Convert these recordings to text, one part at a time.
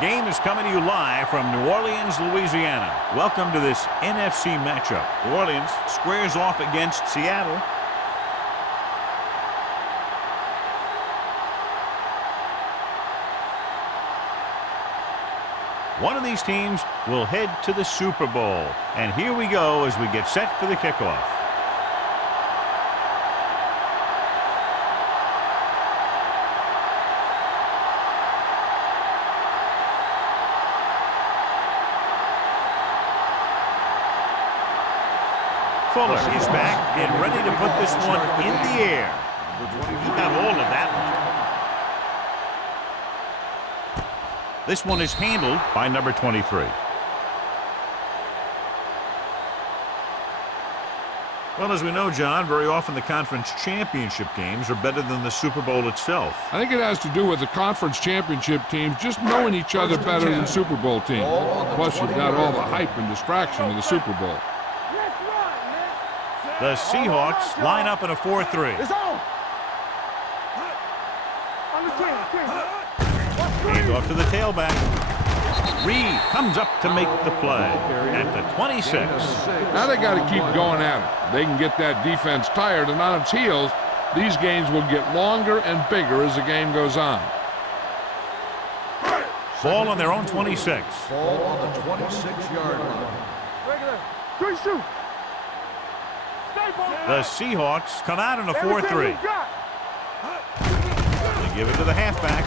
game is coming to you live from New Orleans, Louisiana. Welcome to this NFC matchup. New Orleans squares off against Seattle. One of these teams will head to the Super Bowl. And here we go as we get set for the kickoff. Fuller is back and ready to put this one in the air. He got all of that one. This one is handled by number 23. Well, as we know, John, very often the conference championship games are better than the Super Bowl itself. I think it has to do with the conference championship teams just knowing each other better than Super Bowl teams. Plus, you've got all the hype and distraction of the Super Bowl. The Seahawks line up in a 4-3. It's on. Hand off to the tailback. Reed comes up to make the play at the 26. Now they got to keep going at it. They can get that defense tired and on its heels. These games will get longer and bigger as the game goes on. Ball on their own 26. Ball on the 26-yard line. The Seahawks come out in a 4-3. They give it to the halfback.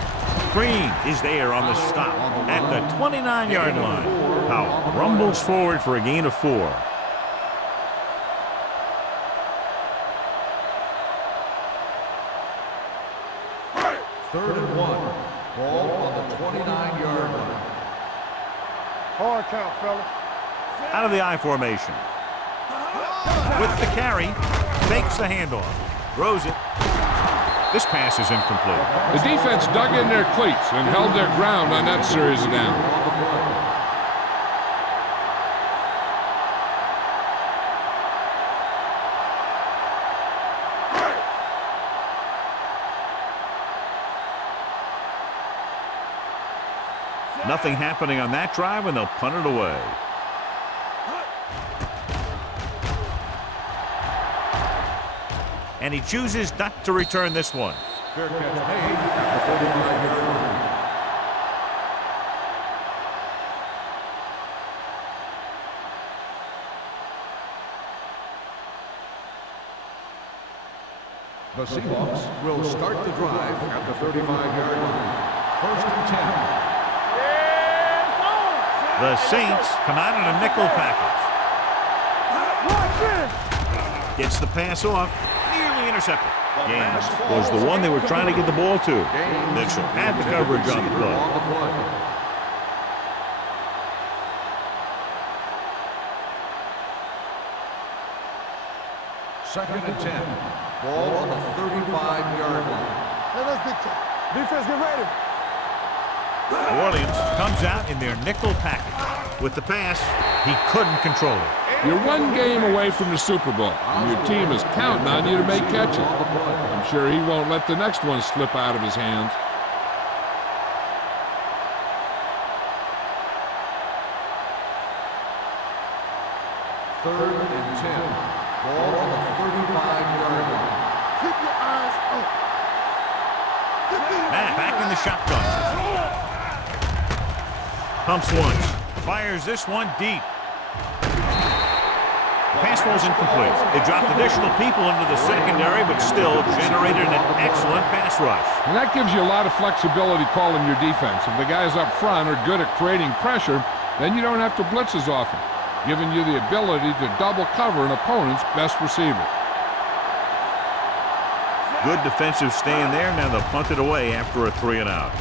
Green is there on the stop at the 29-yard line. Powell rumbles forward for a gain of 4. Third and 1. Ball on the 29-yard line. Hard count, fellas. Out of the I formation. With the carry, fakes the handoff, throws it. This pass is incomplete. The defense dug in their cleats and held their ground on that series of downs. Nothing happening on that drive, and they'll punt it away. And he chooses not to return this one. Fair catch made at the 45-yard line. The Seahawks will start the drive at the 35-yard line. First and 10. The Saints come out in a nickel package. Gets the pass off. Nearly intercepted. Gaines was the one they were trying to get the ball to. Mitchell had the coverage on the play. Second and 10. Ball on the 35-yard line. Defense, get ready. New Orleans comes out in their nickel package. With the pass, he couldn't control it. You're one game away from the Super Bowl, and your team is counting on you to make catches. I'm sure he won't let the next one slip out of his hands. Third and 10. Ball on the 35-yard line. Keep your eyes up. Matt back in the shotgun. Pumps once. Fires this one deep. Pass falls incomplete. They dropped additional people into the secondary, but still generated an excellent pass rush. And that gives you a lot of flexibility calling your defense. If the guys up front are good at creating pressure, then you don't have to blitz as often, giving you the ability to double cover an opponent's best receiver. Good defensive stand there. Now they'll punt it away after a 3-and-out.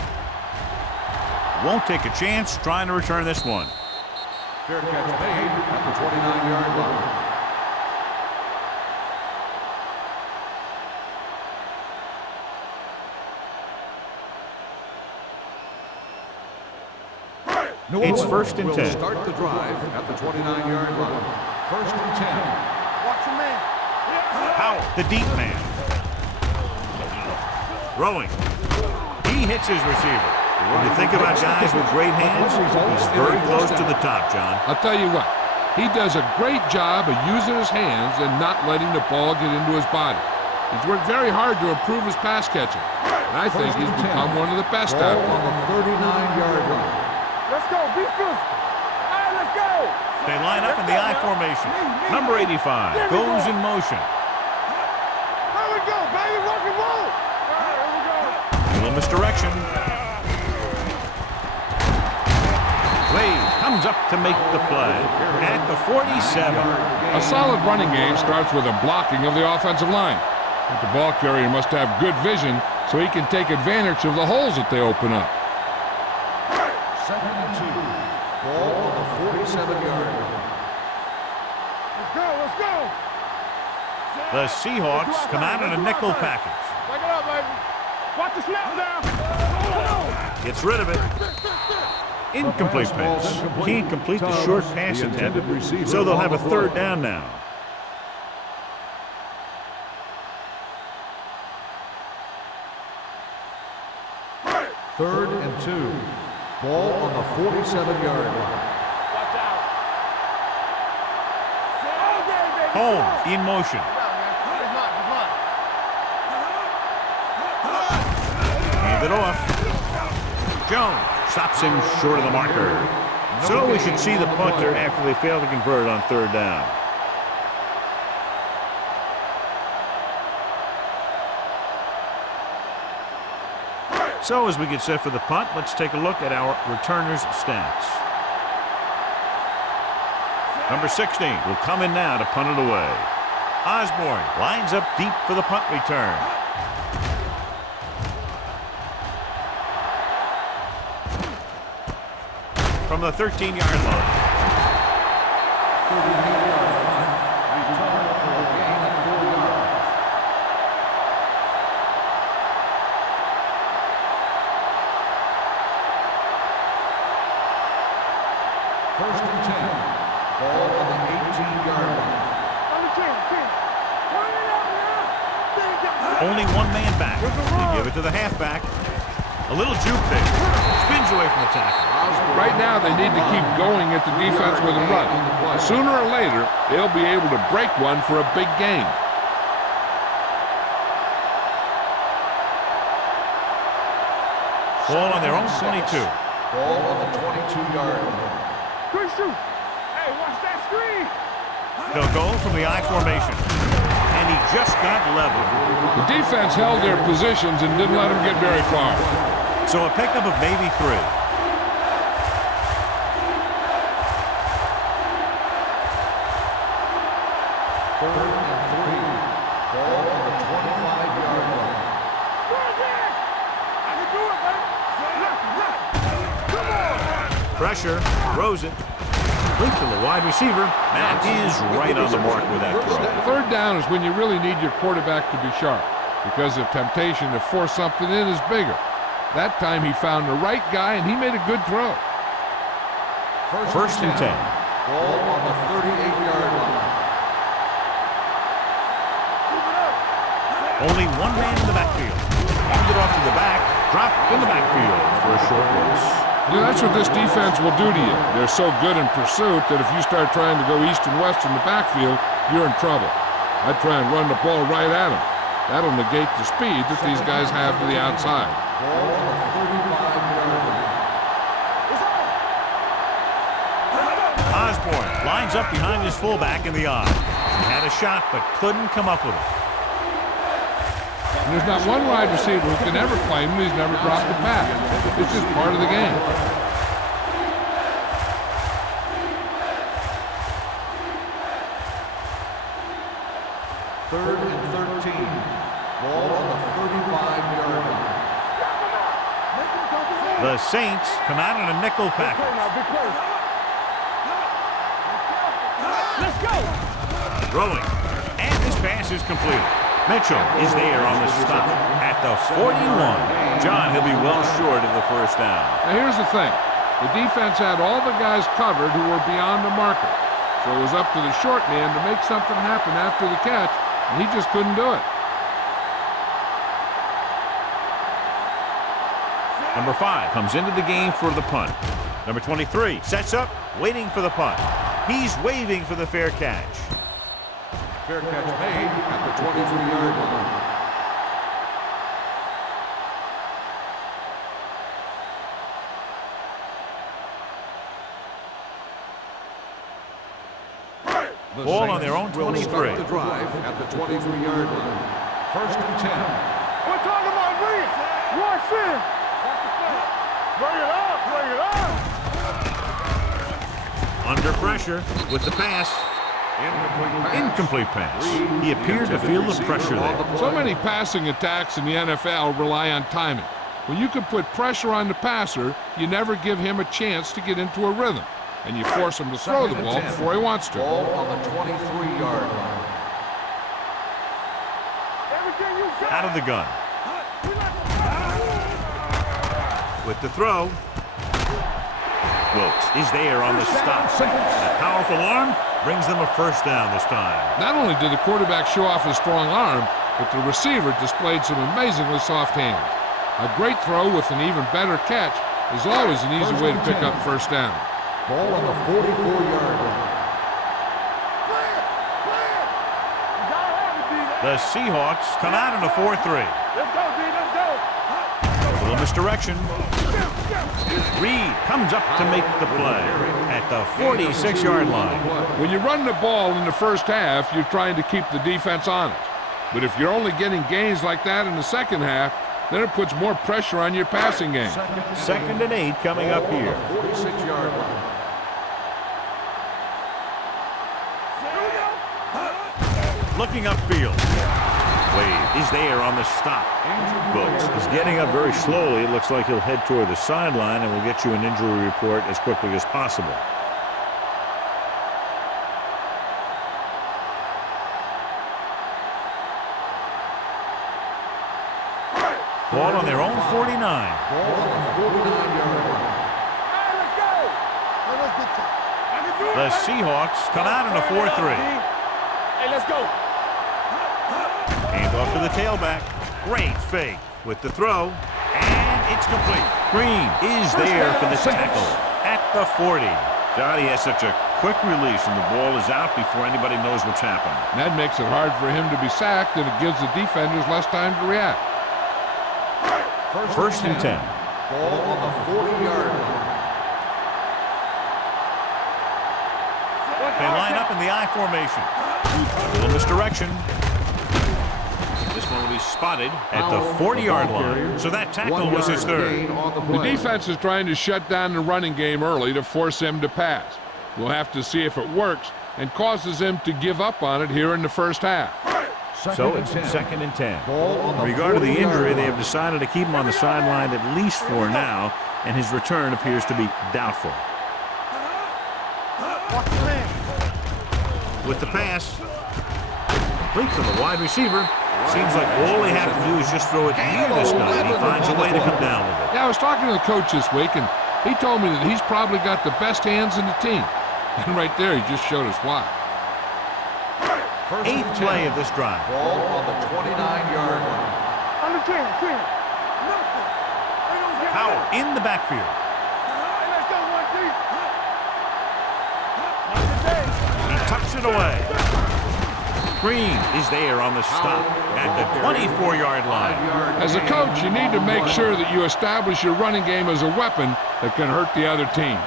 Won't take a chance trying to return this one. Fair catch made at the 29-yard line. It's first and 10. Start the drive at the 29-yard line. First and 10. Watch your man. Powell, the deep man. Throwing. He hits his receiver. When you think about guys with great hands, he's very close to the top, John. I'll tell you what, he does a great job of using his hands and not letting the ball get into his body. He's worked very hard to improve his pass catching. And I think he's become one of the best out there. On the 39-yard line. Let's go, be physical. All right, let's go. They line up in the I formation. Number 85 goes in motion. There we go, baby, rock and roll. All right, here we go. A little misdirection. Wade comes up to make the play at the 47. A solid running game starts with a blocking of the offensive line. But the ball carrier must have good vision so he can take advantage of the holes that they open up. 2nd and 2. Ball on the 47-yard line. Let's go, let's go. The Seahawks come out in a nickel package. Back it up, baby. Watch the snap now. Gets rid of it. Incomplete pass. Can't complete the short pass intended, so they'll have a 3rd down now. Third and 2. Ball on the 47-yard line. Watch out. Holmes in motion. Hand it off. Jones stops him short of the marker. So we should see the punter after they fail to convert on 3rd down. So as we get set for the punt, let's take a look at our returners' stats. Number 16 will come in now to punt it away. Osborne lines up deep for the punt return. From the 13-yard line. 38-yard line. Return for a gain of 4 yards. First and 10. Ball on the 18-yard line. Only one man back. They give it to the halfback. A little juke there. Spins away from the tackle. Right now, they need to keep going at the defense with a run. Sooner or later, they'll be able to break one for a big gain. Ball on their own 22. Ball on the 22-yard line. Good shoot. Hey, watch that screen. They'll go from the I formation. And he just got leveled. The defense held their positions and didn't let them get very far. So a pickup of maybe 3. Third and 3. Ball on the 25-yard line. I can do it, baby. Come on. Pressure. Throws it. Complete to the wide receiver. That is right on the mark with that throw. 3rd down is when you really need your quarterback to be sharp because the temptation to force something in is bigger. That time he found the right guy and he made a good throw. First and 10. Ball on the 38-yard line. Only one man in the backfield. Hand it off to the back. Drop in the backfield for a short loss. You know, that's what this defense will do to you. They're so good in pursuit that if you start trying to go east and west in the backfield, you're in trouble. I'd try and run the ball right at them. That'll negate the speed that these guys have to the outside. Ball on the 35-yard line. Osborne lines up behind his fullback in the I. He had a shot but couldn't come up with it. And there's not one wide receiver who can ever claim that he's never dropped a pass. It's just part of the game. Third and 13. Ball on the 35-yard line. The Saints come out in a nickel package. Let's go. Throwing. And this pass is completed. Mitchell is there on the stop at the 41. John, he'll be well short of the 1st down. Now here's the thing. The defense had all the guys covered who were beyond the marker. So it was up to the short man to make something happen after the catch, and he just couldn't do it. Number 5 comes into the game for the punt. Number 23 sets up, waiting for the punt. He's waving for the fair catch. Fair catch made at the 23-yard line. The Ball on Saints their own will 23. start the drive at the 23-yard line. 1st and 10. We're talking about me. Rush in. Bring it up. Bring it up. Under pressure with the pass. Incomplete pass. He appeared to feel the pressure there. So many passing attacks in the NFL rely on timing. When you can put pressure on the passer, you never give him a chance to get into a rhythm, and you force him to throw the ball before he wants to. Ball on the 23-yard line. Everything you got. Out of the gun. With the throw. Wilkes is there on the stop. That powerful arm brings them a first down this time. Not only did the quarterback show off his strong arm, but the receiver displayed some amazingly soft hands. A great throw with an even better catch is always an easy way to pick up first down. Ball on the 44-yard line. The Seahawks come out in a 4-3. Let's go, D. Let's go. A little misdirection. Reed comes up to make the play at the 46-yard line. When you run the ball in the first half, you're trying to keep the defense honest. But if you're only getting gains like that in the second half, then it puts more pressure on your passing game. 2nd and 8 coming up here. 46-yard line. Looking upfield. Wade is there on the stop. Wilkes is getting up very slowly. It looks like he'll head toward the sideline, and we'll get you an injury report as quickly as possible. Ball on their own 49. Ball on the 49-yard line. Hey, let's go. Let's get to I can do it, The baby. Seahawks come out in a 4-3. Hey, let's go. Hand off to the tailback. Great fake with the throw, and it's complete. Green is there for the tackle at the 40. Johnny has such a quick release, and the ball is out before anybody knows what's happened. And that makes it hard for him to be sacked, and it gives the defenders less time to react. 1st and 10. Ball on the 40-yard line. They line up in the I formation. A little misdirection. This one will be spotted at the 40-yard line. So that tackle was his 3rd. The defense is trying to shut down the running game early to force him to pass. We'll have to see if it works and causes him to give up on it here in the first half. So it's 2nd and 10. In regard to the injury, they have decided to keep him on the sideline at least for now, and his return appears to be doubtful. With the pass, complete to the wide receiver. Seems like all they have to do is just throw it near this guy, and he finds a way to come down with it. Yeah, I was talking to the coach this week, and he told me that he's probably got the best hands in the team. And right there, he just showed us why. 8th play of this drive. Ball on the 29-yard line. Under 10. Howell in the backfield. Hey, let's go, 1 He tucks it away. Green is there on the stop at the 24-yard line. As a coach, you need to make sure that you establish your running game as a weapon that can hurt the other team.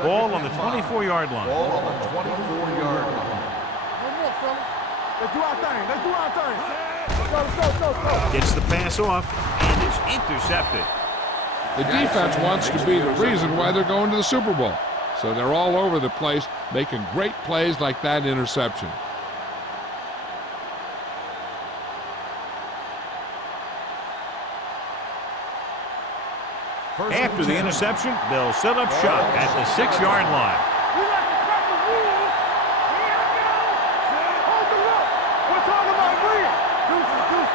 Ball on the 24-yard line. Ball on the 24-yard line. No more, fellas. Let's do our thing. Let's do our thing. Go. Gets the pass off and is intercepted. The defense wants to be the reason why they're going to the Super Bowl. So they're all over the place, making great plays like that interception. After the interception, they'll set up shop at the 6-yard line. We like to crack the rules. Here we go. Hold them up. We're talking about Green. Deuces.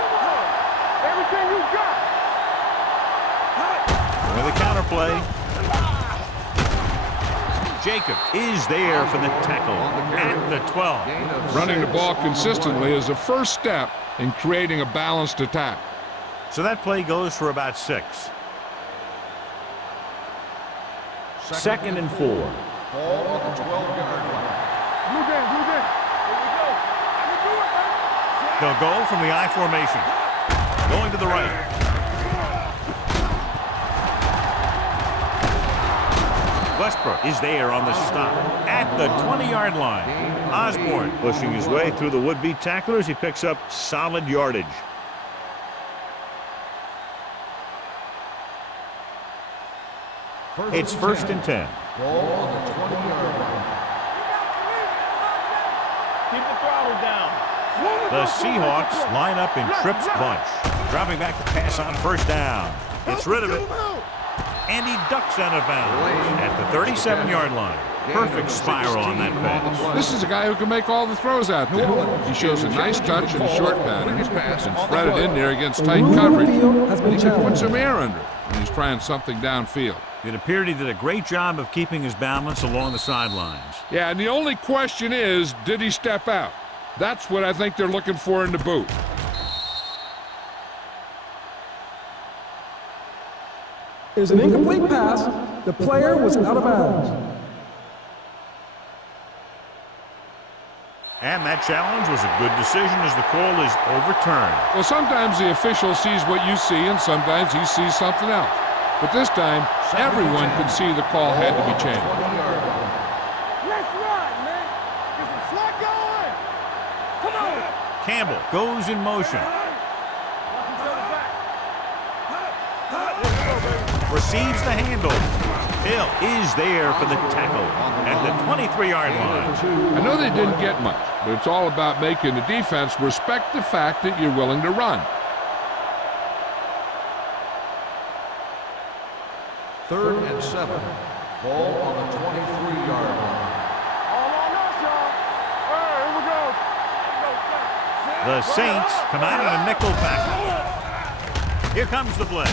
Come on. Everything you got. With a counter play. Jacobs is there for the tackle at the 12. Running the ball consistently is the first step in creating a balanced attack. So that play goes for about 6. 2nd and 4. Ball on the 12-yard line. Blue game, blue game. Here we go. I can do it, man. They'll go from the I formation. Going to the right. Westbrook is there on the stop at the 20-yard line. Osborne pushing his way through the would-be tacklers. He picks up solid yardage. It's 1st and 10. Ball on the 20-yard line. Keep the throttle down. The Seahawks line up in Tripp's bunch. Dropping back to pass on 1st down. Gets rid of it. And he ducks out of bounds at the 37-yard line. Perfect spiral on that pass. This is a guy who can make all the throws out there. He shows a nice touch and a short pattern and thread it in there against tight coverage. He can put some air under it when he's trying something downfield. It appeared he did a great job of keeping his balance along the sidelines. Yeah, and the only question is, did he step out? That's what I think they're looking for in the booth. Is an incomplete pass. The player was out of bounds. And that challenge was a good decision as the call is overturned. Well, sometimes the official sees what you see, and sometimes he sees something else. But this time, everyone could see the call had to be changed. Let's ride, man. Get some slack going. Come on. Campbell goes in motion. Watch each other back. Receives the handle. Hill is there for the tackle at the 23-yard line. I know they didn't get much, but it's all about making the defense respect the fact that you're willing to run. 3rd and 7. Ball on the 23-yard line. All on us, y'all. All right, here we go. The Saints come out in a nickel package. Here comes the blitz.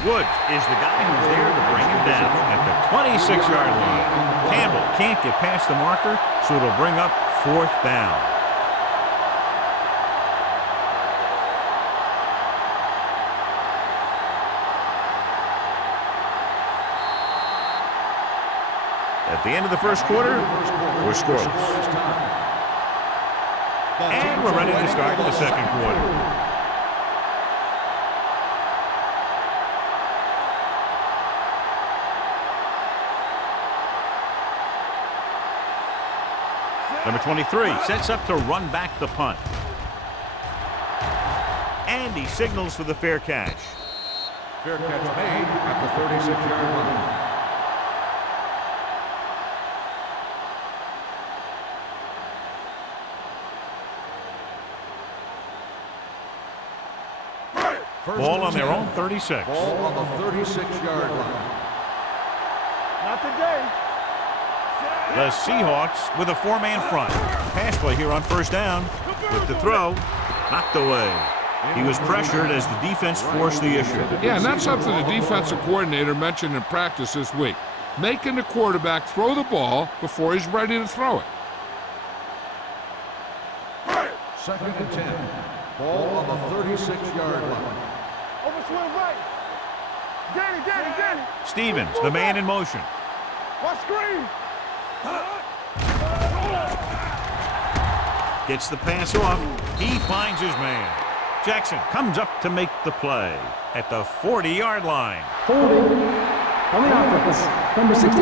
Woods is the guy who's there to bring him down at the 26-yard line. Campbell can't get past the marker, so it'll bring up 4th down. At the end of the first quarter, we're scoreless. And we're ready to start the second quarter. Number 23 sets up to run back the punt. And he signals for the fair catch. Fair catch made at the 36-yard line. Ball on their own 36. Ball on the 36-yard line. Not today. The Seahawks with a 4-man front. Pass play here on 1st down. With the throw, knocked away. He was pressured as the defense forced the issue. Yeah, and that's something the defensive coordinator mentioned in practice this week. Making the quarterback throw the ball before he's ready to throw it. 2nd and 10. Ball on the 36-yard line. Overswing right. Danny. Stevens, the man in motion. Watch screen. Gets the pass off. He finds his man. Jackson comes up to make the play at the 40-yard line. Holding on the offense. Number 62.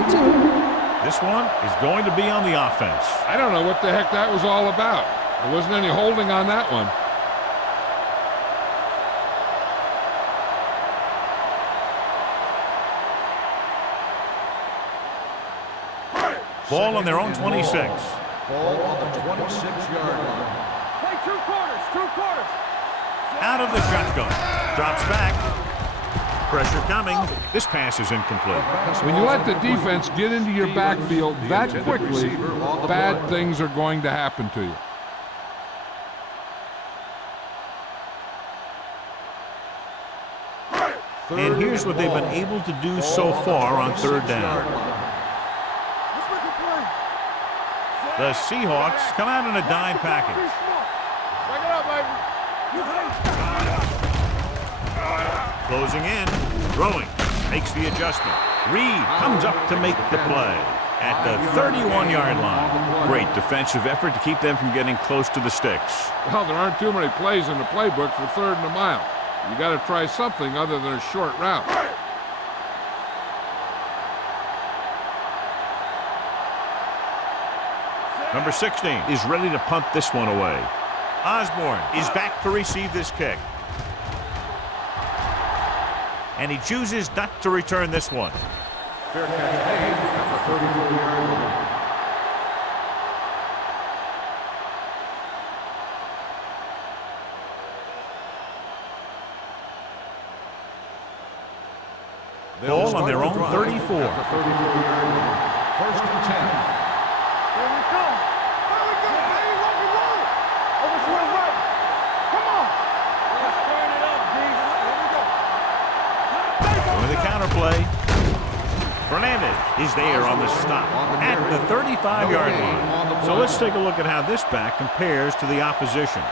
This one is going to be on the offense. I don't know what the heck that was all about. There wasn't any holding on that one. Ball on their own 26. Ball on the 26-yard line. Play 2 quarters. 2 quarters. Out of the shotgun. Drops back. Pressure coming. This pass is incomplete. When you let the defense get into your backfield that quickly, bad things are going to happen to you. And here's what they've been able to do so far on 3rd down. The Seahawks come out in a dime package. Back it up, baby. Closing in, throwing, makes the adjustment. Reed comes up to make the play at the 31-yard line. Great defensive effort to keep them from getting close to the sticks. Well, there aren't too many plays in the playbook for 3rd and a mile. You got to try something other than a short route. Number 16 is ready to punt this one away. Osborne is back to receive this kick. And he chooses not to return this one. Fair catch made at the 34-yard line. Ball on their own 34. At the 34-yard line. 1st and 10. Here we come. Here we go, baby. Rock and roll. Over to the right. Come on. Let's turn it up, D. Here we go. With the counter play, Fernandez is there on the stop at the 35-yard line. So let's take a look at how this back compares to the opposition.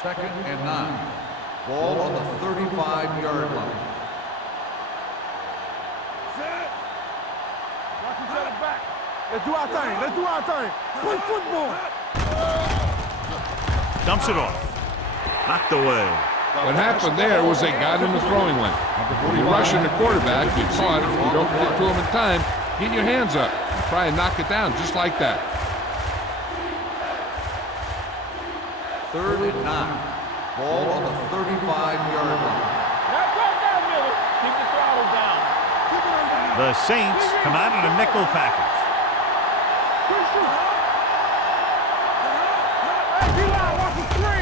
Second and 9. Ball on the 35-yard line. Set. Watch each other back. Let's do our thing. Let's do our thing. Play football. Dumps it off. Knocked away. What happened there was they got in the throwing lane. When you're rushing the quarterback, you caught it. If you don't get to him in time, get your hands up and try and knock it down just like that. 3rd and 9. Ball on the 35-yard line. Now cross out, Miller. Keep the throttle down. Keep it underneath. The Saints come out in a nickel package.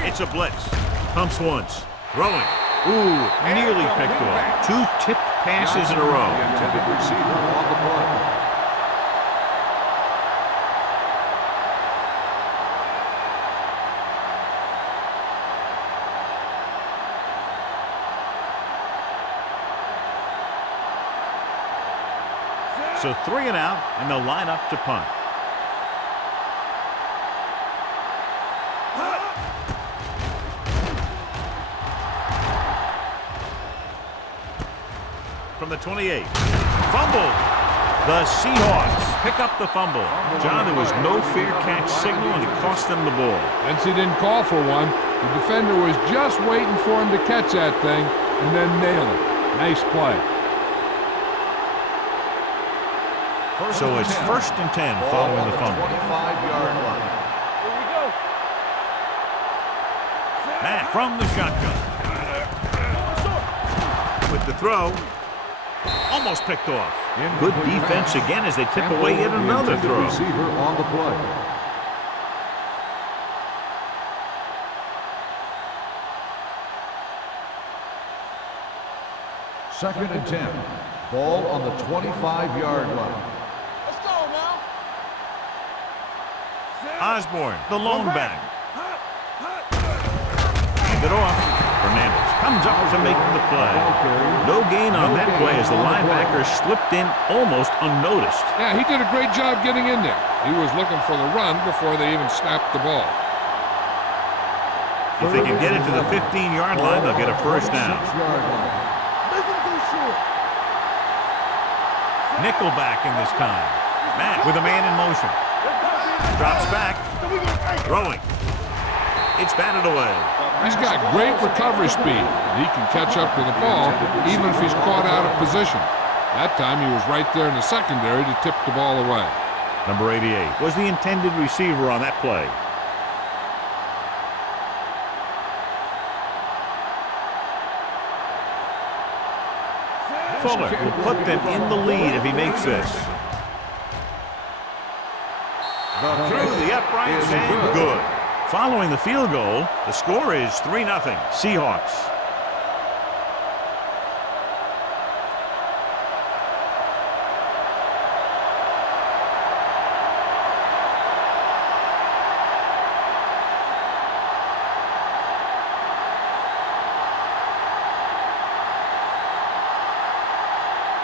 It's a blitz. Pumps once. Throwing. Ooh, nearly picked off. 2 tipped passes in a row. The intended receiver on the play. So 3 and out, and they'll line up to punt. From the 28. Fumble. The Seahawks pick up the fumble. John, there was no fair catch signal, and it cost them the ball. Since he didn't call for one, the defender was just waiting for him to catch that thing and then nail it. Nice play. So it's 1st and 10 following the fumble. 25-yard line. Here we go. Matt from the shotgun. With the throw. Almost picked off. Good defense again as they tip away yet another throw. Receiver on the play. Second and 10. Ball on the 25-yard line. Let's go now. Osborne, the lone back. Hand it off. Fernandez comes up to make the play. No gain on that play as the linebacker slipped in almost unnoticed. Yeah, he did a great job getting in there. He was looking for the run before they even snapped the ball. If they can get it to the 15-yard line, they'll get a first down. 6-yard line. Make him go short. Nickelback in this time. Matt with a man in motion. Drops back. Throwing. It's batted away. He's got great recovery speed. He can catch up to the ball even if he's caught out of position. That time he was right there in the secondary to tip the ball away. Number 88 was the intended receiver on that play. Fuller will put them in the lead if he makes this. Through the uprights and good. Following the field goal, the score is 3-0 Seahawks.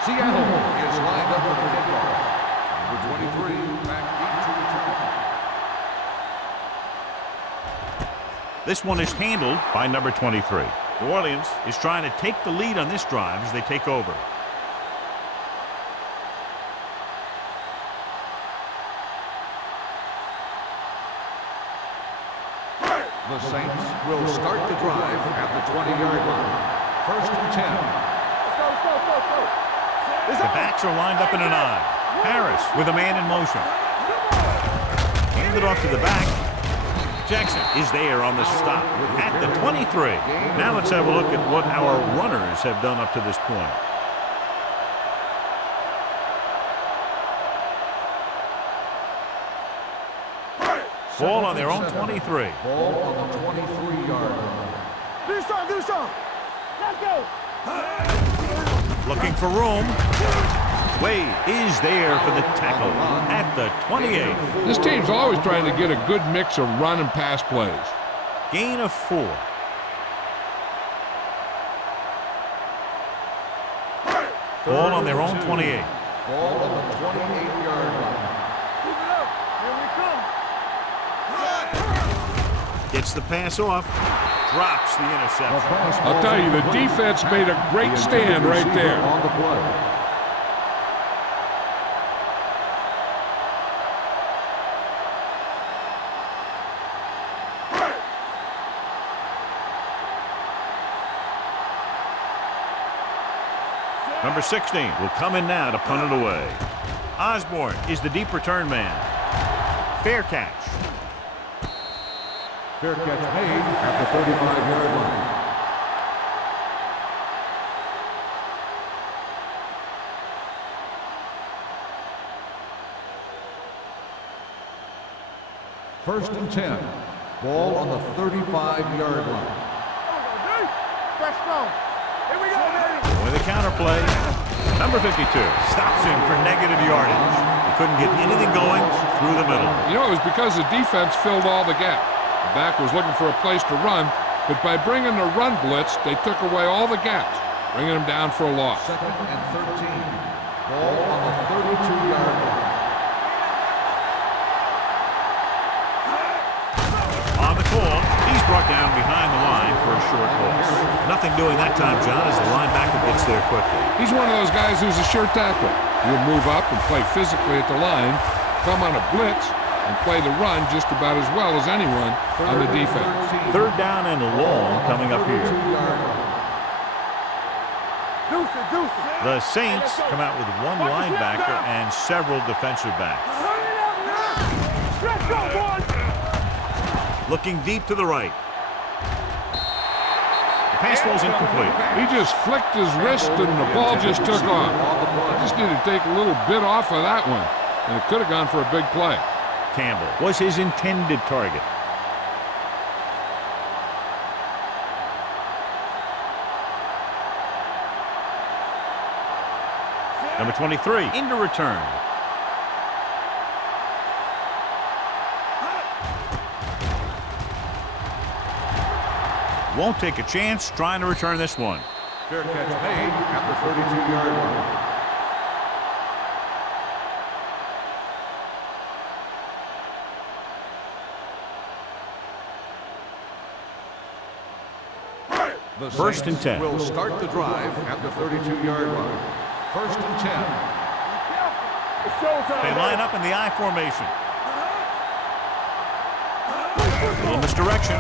Seattle is lined up for the kickoff. Number 23, back deep to return. This one is handled by number 23. New Orleans is trying to take the lead on this drive as they take over. The Saints will start the drive at the 20-yard line. First and 10. The backs are lined up in an I. Harris with a man in motion. Handed off to the back. Jackson is there on the stop at the 23. Now let's have a look at what our runners have done up to this point. Ball on their own 23. Ball on the 23-yard line. Do some. Let's go. Looking for room. Wade is there for the tackle at the 28. This team's always trying to get a good mix of run and pass plays. Gain of 4. Ball on their own 28. Ball on the 28-yard line. Keep it up. Here we come. Gets the pass off. Drops the interception. I'll tell you, the defense made a great stand right there. On the play. Number 16 will come in now to punt it away. Osborne is the deep return man. Fair catch. Fair catch made at the 35-yard line. First and 10. Ball on the 35-yard line. Fresh strong. Here we go, baby. With a counter play. Number 52 stops him for negative yardage. He couldn't get anything going through the middle. You know, it was because the defense filled all the gap. The back was looking for a place to run, but by bringing the run blitz, they took away all the gaps, bringing them down for a loss. Second and 13. Ball on the 32-yard line. On the call, he's brought down behind the line for a short loss. Nothing doing that time, John, as the linebacker gets there quickly. He's one of those guys who's a sure tackler. He'll move up and play physically at the line, come on a blitz, and play the run just about as well as anyone on the defense. Third down and long coming up here. The Saints come out with one linebacker and several defensive backs. Let's go, boys. Looking deep to the right. The pass ball's incomplete. He just flicked his wrist and the ball just took off. He just needed to take a little bit off of that one, and it could have gone for a big play. Campbell was his intended target. Number 23 into return. Won't take a chance trying to return this one. Fair catch made at the 32-yard line. The First and 10. Will start the drive at the 32-yard line. First and 10. It's showtime. They line up in the I formation. A little misdirection.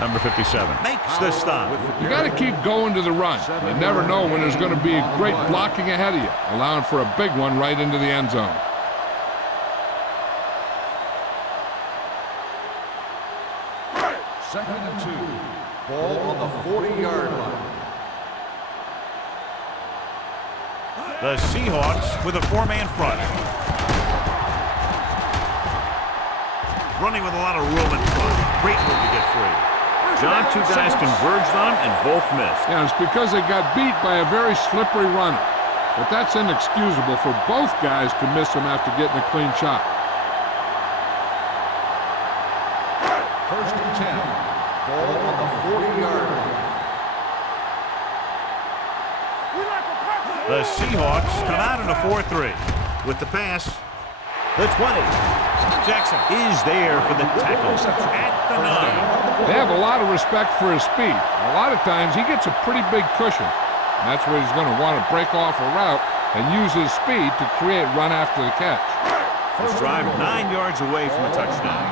Number 57 makes the stop. You got to keep going to the run. You never know when there's going to be great blocking ahead of you, allowing for a big one right into the end zone. Second and 2. Ball on the 40-yard line. The Seahawks with a four-man front. Running with a lot of room in front. Great move to get free. John, two guys converged on and both missed. Yeah, it's because they got beat by a very slippery runner. But that's inexcusable for both guys to miss him after getting a clean shot. First and 10. Ball on the 40-yard line. The Seahawks come out in a 4-3. With the pass, the 20. Jackson is there for the tackle at the 9. They have a lot of respect for his speed. A lot of times he gets a pretty big cushion. And that's where he's going to want to break off a route and use his speed to create run after the catch. This drive 9 yards away from a touchdown.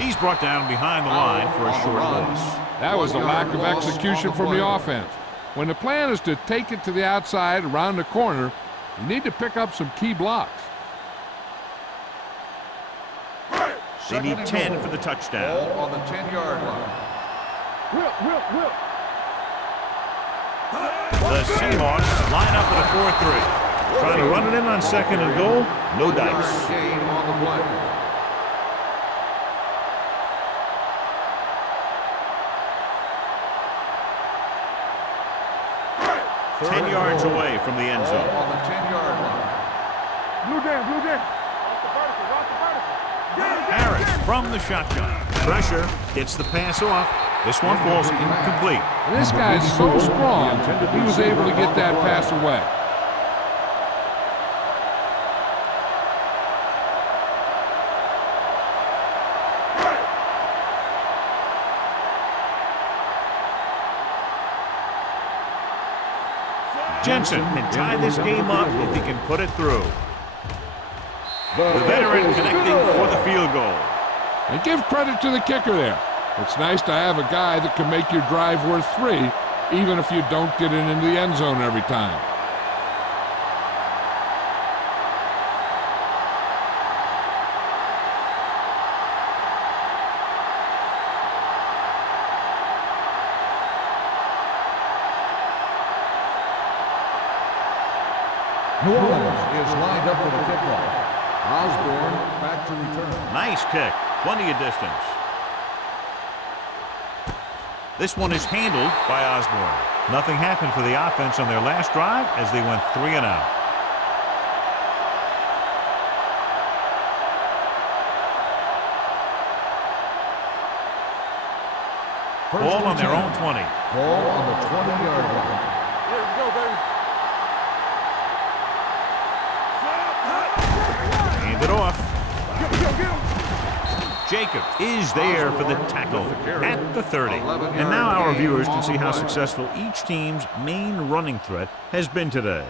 He's brought down behind the line for a short loss. That was a lack of execution from the offense. When the plan is to take it to the outside around the corner, you need to pick up some key blocks. They need 10 for the touchdown. On the 10-yard line. The Seahawks line up at a 4-3. Trying to run it in on 2nd and goal. No dice. Gain on the play. Third 10 yards away from the end zone. On the 10-yard line. Blue down. Off the vertical. Harris from the shotgun. Pressure gets the pass off. This one falls incomplete. And this guy's so strong, he was able to get that pass away. Jensen can tie this game up if he can put it through. The veteran connecting for the field goal. And give credit to the kicker there. It's nice to have a guy that can make your drive worth 3, even if you don't get it into the end zone every time. New Orleans is lined up for the kickoff. Osborne back to return. Nice kick. Plenty of distance. This one is handled by Osborne. Nothing happened for the offense on their last drive as they went 3 and out. Ball on their own 20. Ball on the 20-yard line. Let's go, baby. Hand it off. Jacob is there for the tackle at the 30. And now our viewers can see how successful each team's main running threat has been today.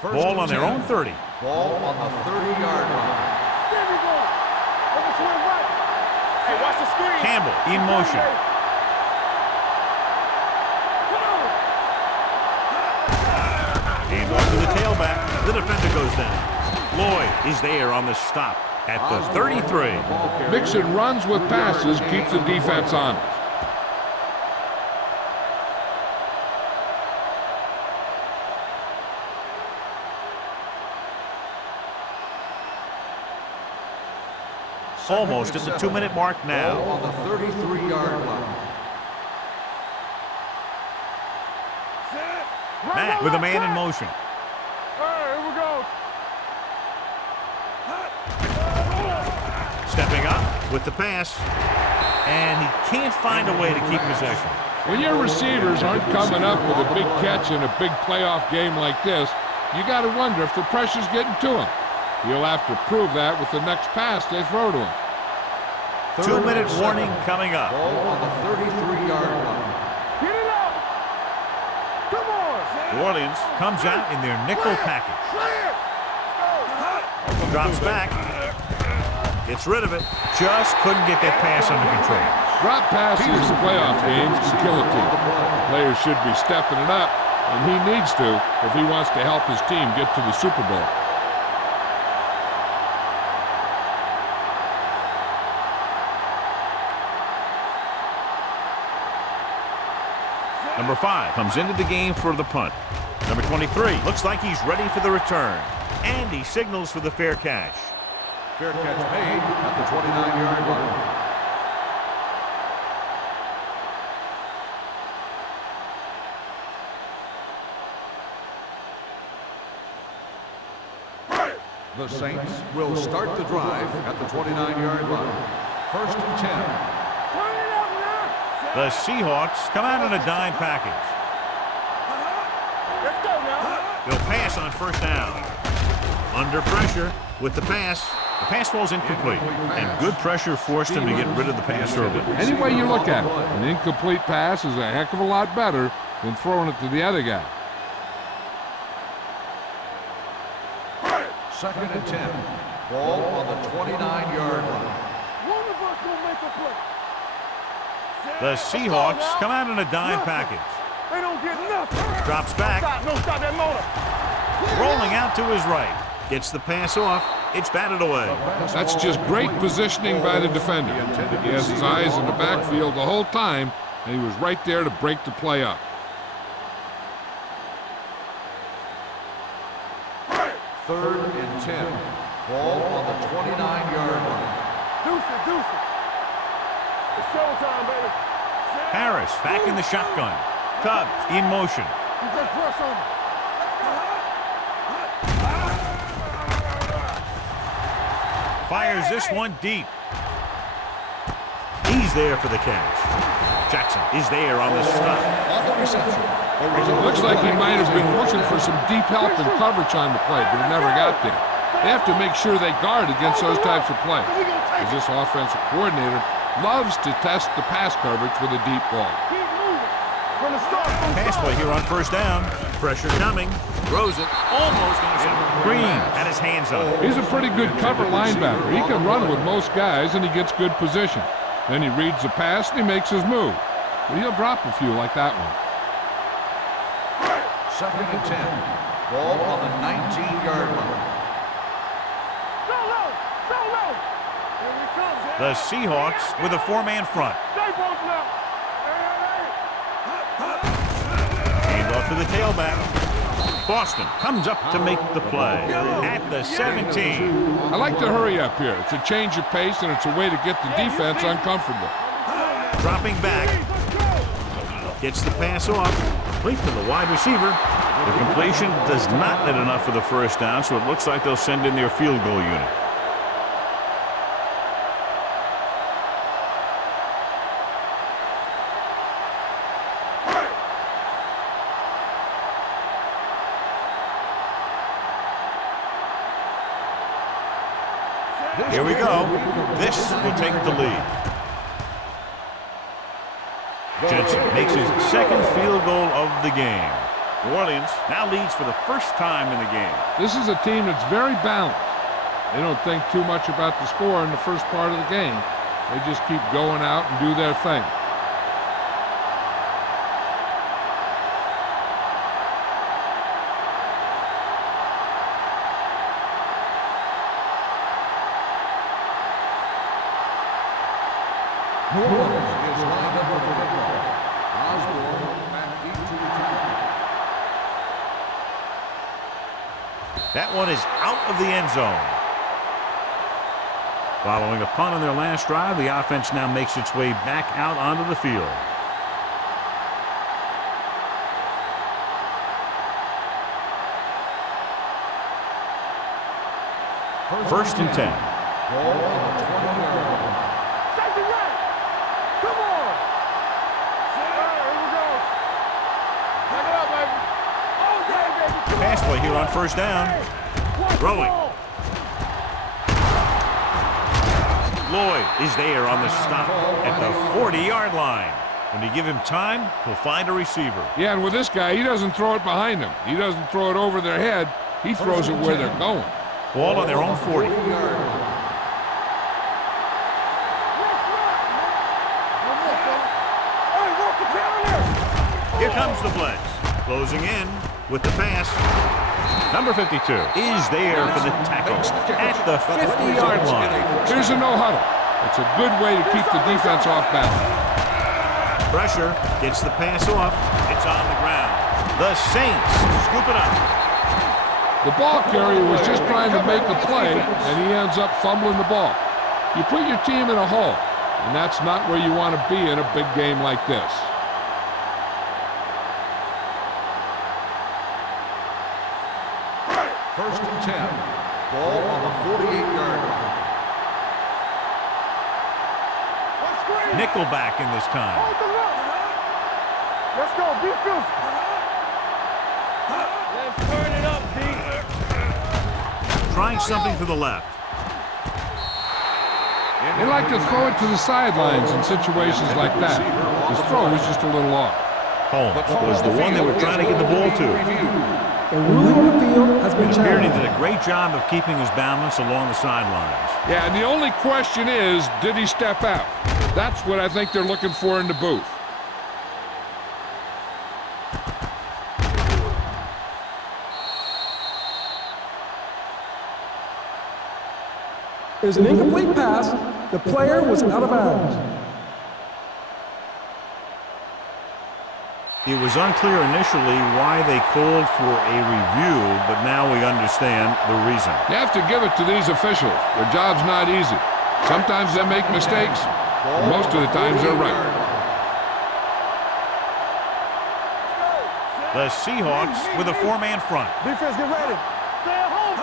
Ball on their own 30. Ball on the 30-yard line. There we go. On the swing right. Hey, watch the screen. Campbell in motion. Hand off to the tailback. The defender goes down. Lloyd is there on the stop at the 33. Mixing runs with passes keeps the defense honest. Almost at the 2-minute mark now. Ball on the 33-yard line. Matt with a man in motion. All right, here we go. Stepping up with the pass. And he can't find a way to keep possession. When your receivers aren't coming up with a big catch in a big playoff game like this, you got to wonder if the pressure's getting to them. You'll have to prove that with the next pass they throw to him. 2-minute warning coming up. Ball on the 33-yard line. Get it up. Come on. New Orleans comes out in their nickel package. Drops back. Gets rid of it. Just couldn't get that pass under control. Drop passes in playoff games can kill a team. Players should be stepping it up, and he needs to if he wants to help his team get to the Super Bowl. Number 5 comes into the game for the punt. Number 23 looks like he's ready for the return. And he signals for the fair catch. Fair catch made at the 29-yard line. The Saints will start the drive at the 29-yard line. 1st and 10. Turn it up now. The Seahawks come out in a dime package. Let's go now. They'll pass on 1st down. Under pressure with the pass. The pass falls incomplete. And good pressure forced him to get rid of the pass early. Any way you look at it, an incomplete pass is a heck of a lot better than throwing it to the other guy. 2nd and 10. Ball on the 29-yard line. One of us will make a play. The Seahawks come out in a dime package. They don't get nothing. Drops back. No, stop that motor. Rolling out to his right. Gets the pass off. It's batted away. That's just great positioning by the defender. He has his eyes in the backfield the whole time, and he was right there to break the play up. 3rd and 10. Ball on the 29-yard line. Deuce it. It's showtime, baby. Harris back in the shotgun. Tubbs in motion. You just press on me. Fires this one deep. He's there for the catch. Jackson is there on the stop. On the reception. It looks like he might have been looking for some deep help and coverage on the play, but it never got there. They have to make sure they guard against those types of plays, as this offensive coordinator loves to test the pass coverage with a deep ball. Keep moving. From the start. Pass play here on 1st down. Pressure coming. Throws it. Almost intercepted. Green had his hands on it. He's a pretty good cover linebacker. He can run with most guys, and he gets good position. Then he reads the pass, and he makes his move. But he'll drop a few like that one. 2nd and 10. Ball on the 19-yard line. Go low. Here we come. The Seahawks with a 4-man front. Stay both now. Hand off to the tailback. Boston comes up to make the play at the 17. I like to hurry up here. It's a change of pace, and it's a way to get the defense uncomfortable. Dropping back. Gets the pass off. Complete to the wide receiver. The completion does not net enough for the 1st down, so it looks like they'll send in their field goal unit. Here we go. This will take the lead. Jensen makes his 2nd field goal of the game. New Orleans now leads for the 1st time in the game. This is a team that's very balanced. They don't think too much about the score in the first part of the game. They just keep going out and do their thing. New Orleans is lined up with the football. Osborne back deep to return. That one is out of the end zone. Following a punt on their last drive, the offense now makes its way back out onto the field. First and 10. Ball on the 20-yard line. Safety right. Come on. Here we go. Back it up, baby. Oh, yeah, baby. Come Pass on. play here on 1st down. Throwing. Lloyd is there on the stop at the 40-yard line. When you give him time, he'll find a receiver. Yeah, and with this guy, he doesn't throw it behind them. He doesn't throw it over their head. He throws it where they're going. Ball on their own 40. Here comes the blitz. Closing in with the pass. Number 52 is there for the tackle at the 50-yard line. Here's a no-huddle. It's a good way to keep the defense off balance. Pressure gets the pass off. It's on the ground. The Saints scoop it up. The ball carrier was just trying to make a play, and he ends up fumbling the ball. You put your team in a hole, and that's not where you want to be in a big game like this. First and 10. Ball on the 48-yard line. Nickelback in this time. Hold the look. Let's go. Be fierce. Let's turn it up, D. Trying something to the left. They like to throw it to the sidelines in situations like that. His throw was just a little off. Holmes was the one they were trying to get the ball to. A ruling on the field has been It appeared he challenged. did a great job of keeping his balance along the sidelines. Yeah, and the only question is, did he step out? That's what I think they're looking for in the booth. There's an incomplete pass. The player was out of bounds. It was unclear initially why they called for a review, but now we understand the reason. You have to give it to these officials. Their job's not easy. Sometimes they make mistakes, but most of the times they're right. The Seahawks with a four-man front. Defense, get ready. Stay at home.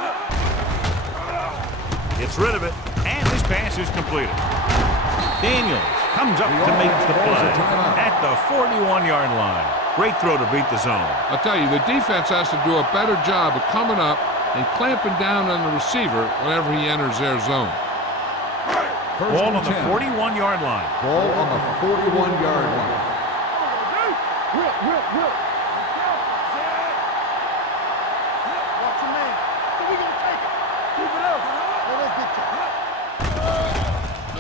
Gets rid of it, and his pass is completed. Daniels comes up to make the play at the 41-yard line. Great throw to beat the zone. I'll tell you, the defense has to do a better job of coming up and clamping down on the receiver whenever he enters their zone. Ball on the 41-yard line. Ball on the 41-yard line. Whip, whip, whip. Watch your man. So we gonna take it. Keep it up. Let's get to it.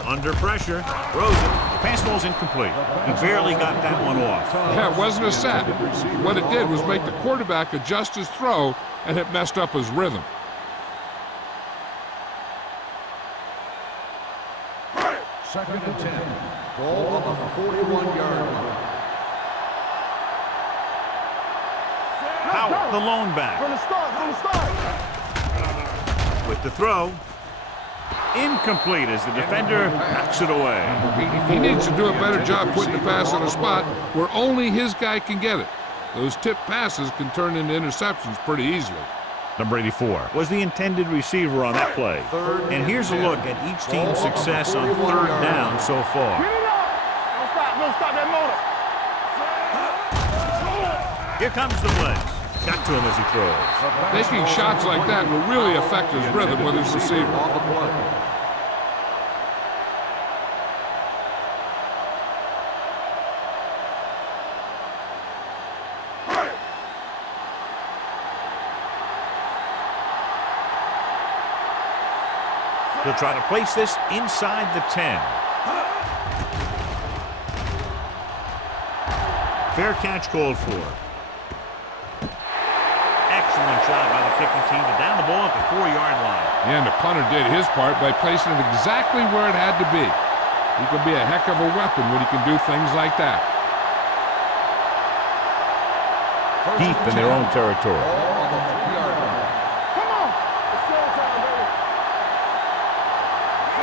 Under pressure, throws it. The pass ball's incomplete. He barely got that one off. Yeah, it wasn't a sack. What it did was make the quarterback adjust his throw, and it messed up his rhythm. Second and 10. Ball on the 41-yard line. Howard, the lone back. From the start, With the throw. Incomplete as the defender backs it away. He needs to do a better job putting the pass in a spot where only his guy can get it. Those tip passes can turn into interceptions pretty easily. Number 84 was the intended receiver on that play. And here's a look at each team's success on third down so far. Get it up. Don't stop that motor. Here comes the blitz. Got to him as he throws. Taking shots like that will really affect his rhythm with his receiver. On the play. He'll try to place this inside the 10. Fair catch called for. Excellent job by the kicking team to down the ball at the 4-yard line. And the punter did his part by placing it exactly where it had to be. He can be a heck of a weapon when he can do things like that. Deep in their own territory. Ball on the 3-yard line. Come on. It's showtime, baby.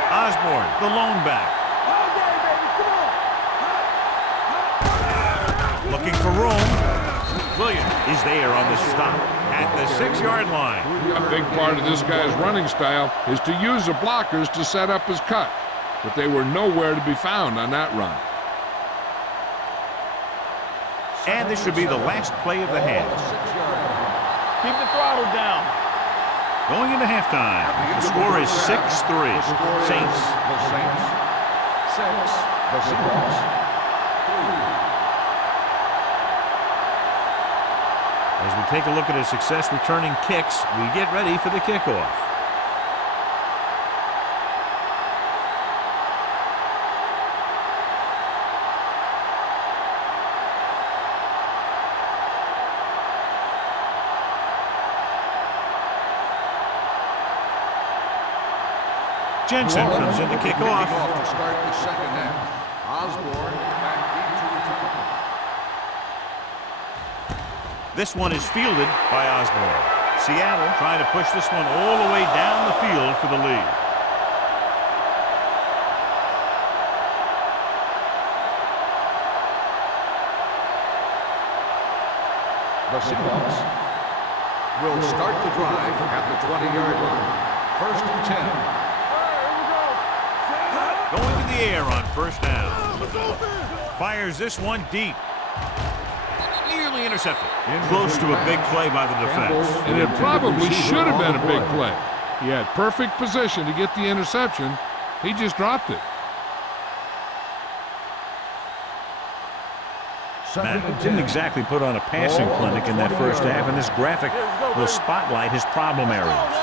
Osborne, the lone back. All day, baby. Come on. Looking for room. Williams is there on the stop at the 6-yard line. A big part of this guy's running style is to use the blockers to set up his cut. But they were nowhere to be found on that run. And this should be the last play of the half. Keep the throttle down. Going into halftime, the score is 6-3. Saints. The Saints. 6. The Seahawks. 3. As we take a look at his success returning kicks, we get ready for the kickoff. Jensen comes in to kick off. To start the second half. Osborne back deep to return. This one is fielded by Osborne. Seattle trying to push this one all the way down the field for the lead. The Seahawks will start the drive at the 20-yard line. First and 10. Going to the air on first down. Fires this one deep. Nearly intercepted. Close to a big play by the defense. And it probably should have been a big play. He had perfect position to get the interception. He just dropped it. Matt didn't exactly put on a passing clinic in that first half, and this graphic will spotlight his problem areas.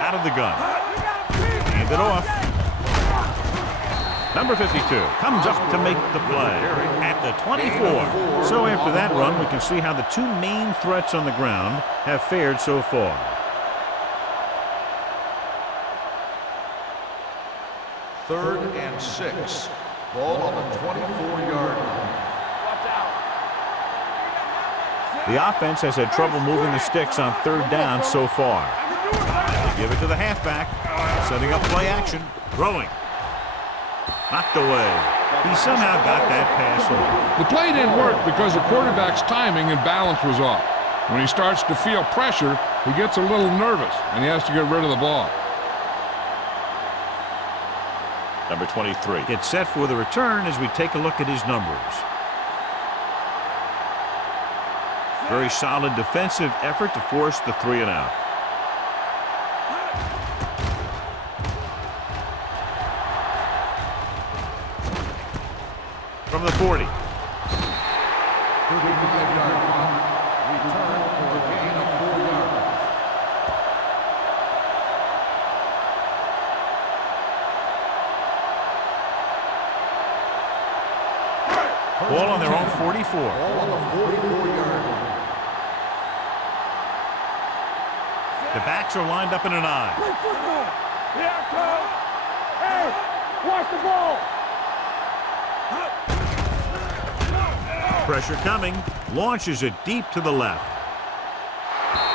Out of the gun. Hand it off. Number 52 comes up to make the play at the 24. So after that run, we can see how the two main threats on the ground have fared so far. Third and 6. Ball on the 24-yard line. The offense has had trouble moving the sticks on third down so far. They give it to the halfback, setting up play action, throwing. Knocked away. He somehow got that pass off. The play didn't work because the quarterback's timing and balance was off. When he starts to feel pressure, he gets a little nervous, and he has to get rid of the ball. Number 23 gets set for the return as we take a look at his numbers. Very solid defensive effort to force the 3 and out. From the 40. 35-yard run. Return for a gain of 4 yards. Ball on their own 44. Ball on the 44-yard line. The backs are lined up in an eye. Play football. Here it comes. Hey, watch the ball. Pressure coming. Launches it deep to the left.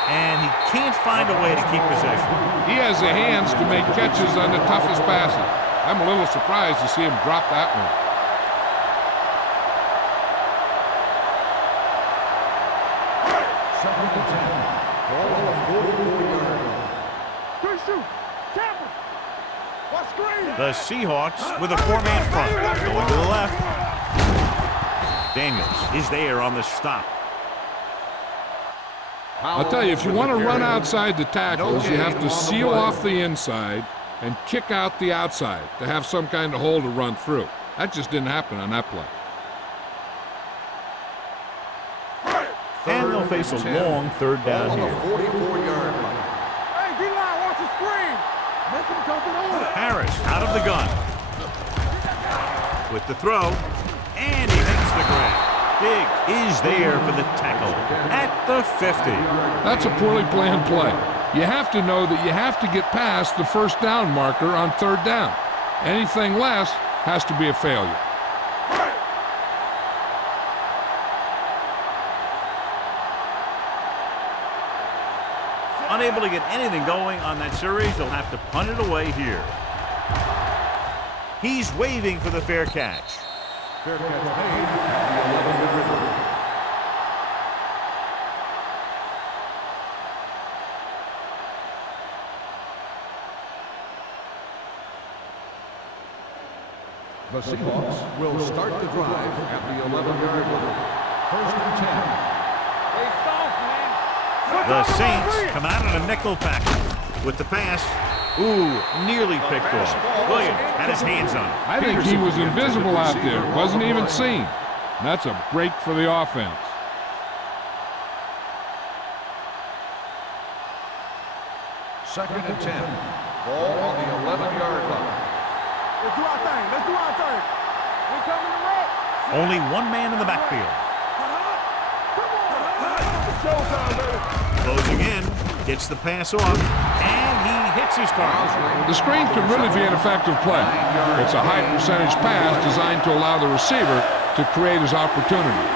And he can't find a way to keep possession. He has the hands to make catches on the toughest passes. I'm a little surprised to see him drop that one. Second and 10. Ball on the 44-yard line. Good shoot. Tampa. What screen? The Seahawks with a 4-man front. Going to the left. Daniels is there on the stop. I'll tell you, if you want to run outside the tackles, you have to seal off the inside and kick out the outside to have some kind of hole to run through. That just didn't happen on that play. And they'll face a long third down Ball on here. the 44-yard line. Hey, D-line, watch the screen. Make him dump it on. Harris out of the gun. With the throw. And he makes the grab. Big is there for the tackle at the 50. That's a poorly planned play. You have to know that you have to get past the first down marker on third down. Anything less has to be a failure. Unable to get anything going on that series, they'll have to punt it away here. He's waving for the fair catch. Fair catch made at the 11-yard line. The Seahawks will start the drive at the 11-yard line. First and 10. Hey, soft, man. The Saints come out in a nickel package with the pass. Ooh, nearly picked off. Williams had his hands on it. I think he was invisible out there. Wasn't even seen. And that's a break for the offense. Second and 10. Ball on the 11-yard line. Let's do our thing. Let's do our thing. We coming to rock. Only one man in the backfield. Come on. It's showtime, baby. Closing in, gets the pass off, and he hits his target. The screen could really be an effective play. It's a high percentage pass designed to allow the receiver to create his opportunity.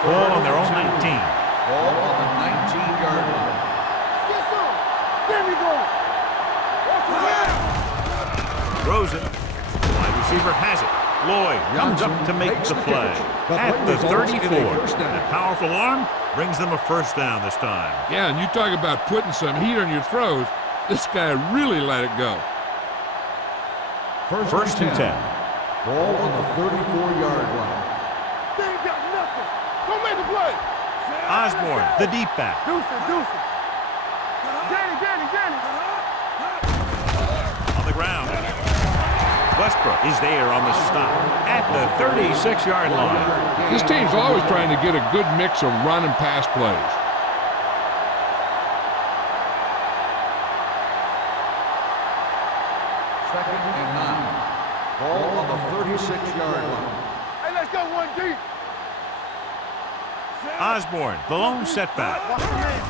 Ball on their own 19. Ball on the 19-yard line. Get some. There we go. Watch the ground. Throws it. The wide receiver has it. Lloyd comes up to make the play at the 34. A powerful arm Brings them a first down this time. Yeah, and you talk about putting some heat on your throws. This guy really let it go. First and 10. Ball on the 34-yard line. They ain't got nothing. Go make a play. Osborne, the deep back. Deuce it. Danny. On the ground. Westbrook is there on the stop at the 36-yard line. This team's always trying to get a good mix of run and pass plays. Second and 9. Ball on the 36-yard line. Hey, let's go one deep. Osborne, the lone setback. Watch the man.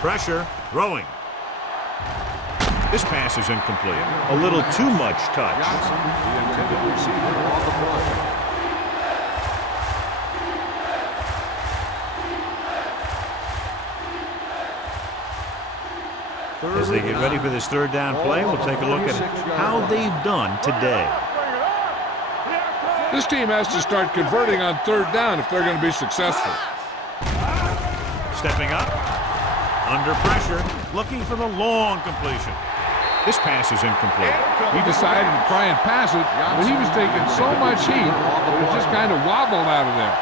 Pressure, throwing. This pass is incomplete. A little too much touch. Johnson, the intended receiver, on the play. As they get ready for this third down play, we'll take a look at how they've done today. This team has to start converting on third down if they're going to be successful. Stepping up, under pressure, looking for the long completion. This pass is incomplete. He decided to try and pass it, but he was taking so much heat that it just kind of wobbled out of there.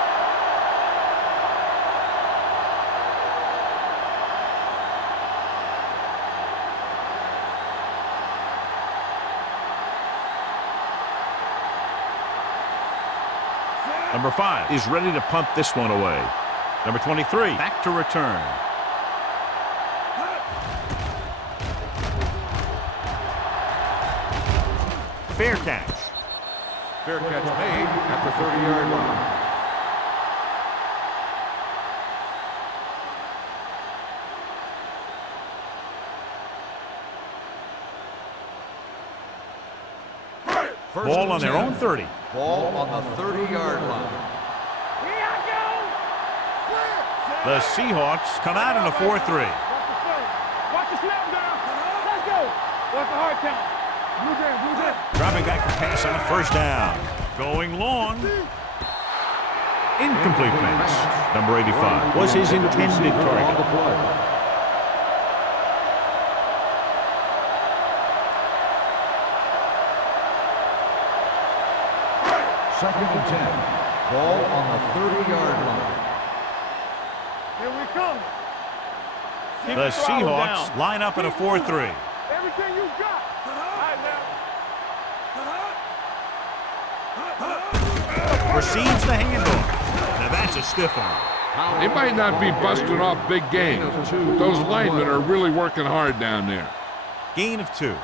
Number 5 is ready to punt this one away. Number 23, back to return. Fair catch. Fair catch made at the 30-yard line. Ball on their own 30. Ball on the 30-yard line. Here I go. The Seahawks come out in a 4-3. Watch the play. Watch the snap down. Let's go. What's the hard count? Blue down. Dropping back to pass on a first down. Going long. Incomplete pass. Number 85 was his intended target. Second and 10. Ball on the 30-yard line. Here we come. The Seahawks line up in a 4-3. Everything you got. All right, now. Receives the handoff. Now that's a stiff one. They might not be busting off big games, but those linemen are really working hard down there. Gain of 2.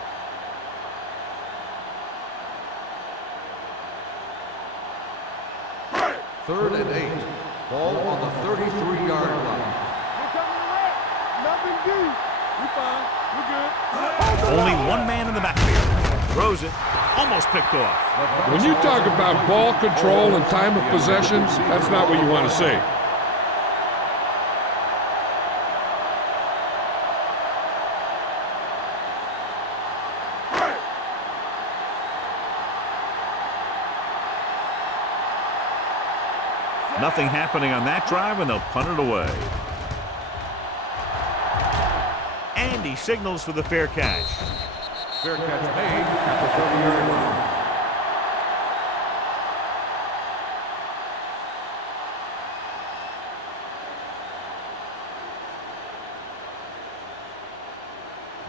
Third and 8. Ball on the 33-yard line. We're coming to wreck. Nothing deep. We fine. We good. Only one man in the backfield. Throws it. Almost picked off. When you talk about ball control and time of possession, that's not what you want to see. Nothing happening on that drive, and they'll punt it away. And he signals for the fair catch. Fair catch made at the 30-yard line.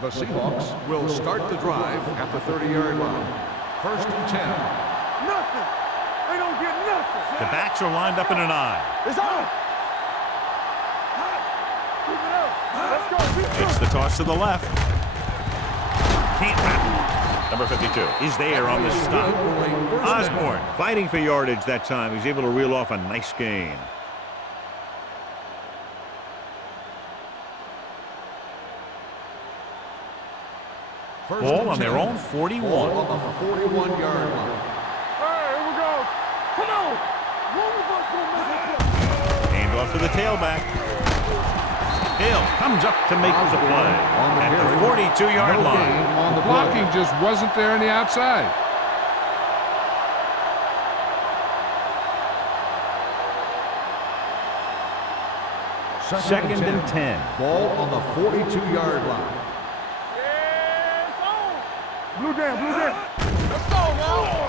The Seahawks will start the drive at the 30-yard line. First and 10. Nothing. They don't get nothing. The backs are lined up in an eye. It's on. Keep it up. Let's go. It's the toss to the left. Can't wrap. Number 52 is there on the stop. Osborne fighting for yardage that time. He's able to reel off a nice gain. Ball on their own 41. Ball on the 41-yard line. All right, here we go. Come on. One of us will make it. Hand off to the tailback. Hill comes up to make the play at the 42-yard line. The blocking just wasn't there on the outside. Second and 10. Ball on the 42-yard line. Blue down, blue down. Let's go now.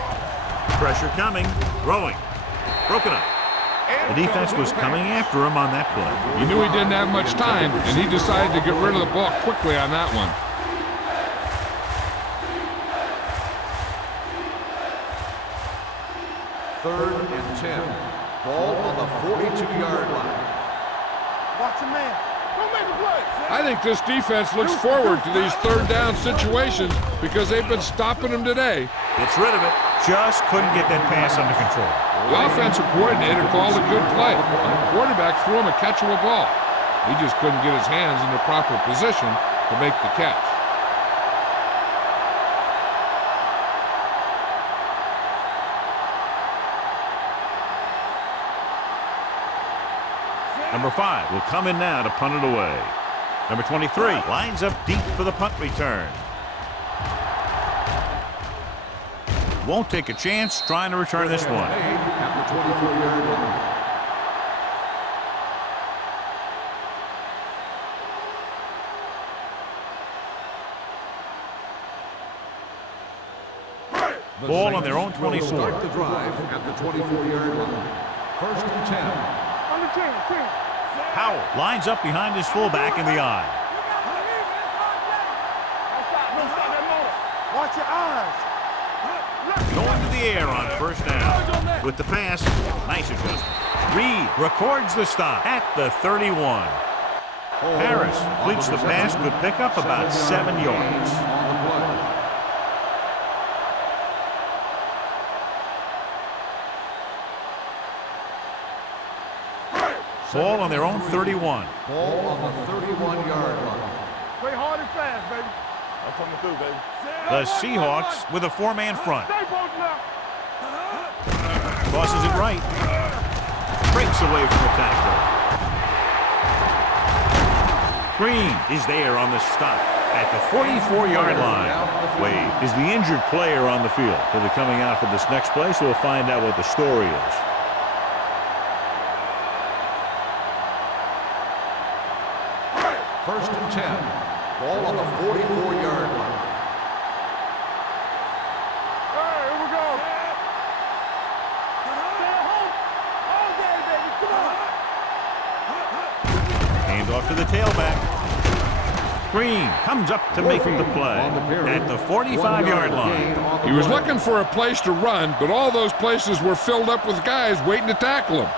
Pressure coming. Throwing. Broken up. The defense was coming after him on that play. He knew he didn't have much time, and he decided to get rid of the ball quickly on that one. Third and 10. Ball on the 42-yard line. Watch a man. Don't make a play. I think this defense looks forward to these third down situations because they've been stopping them today. Gets rid of it. Just couldn't get that pass under control. The offensive coordinator called a good play. The quarterback threw him a catchable ball. He just couldn't get his hands in the proper position to make the catch. Number 5 will come in now to punt it away. Number 23 lines up deep for the punt return. Won't take a chance trying to return this one. At the 24-yard line. Ball on their own 24. Start the drive at the 24-yard line. First and 10. On the 10. Howell lines up behind his fullback in the eye. Watch your eyes. Going to the air on first down. With the pass, nice adjustment. Reed records the stop at the 31. Harris completes the pass, could pick up about 7 yards. On the play. Ball on their own 31. Ball on the 31-yard line. Play hard and fast, baby. I'm coming through, baby. The Seahawks with a 4-man front. Stay posted up. Tosses it right. Breaks away from the tackle. Green is there on the stop at the 44-yard line. Wade is the injured player on the field. He'll be coming out for this next play, so we'll find out what the story is. First and 10. Ball on the 44-yard line. All right, here we go. Stay home. All day, baby. Come on. Hand off to the tailback. Green comes up to make the play at the 45-yard line. He was looking for a place to run, but all those places were filled up with guys waiting to tackle him.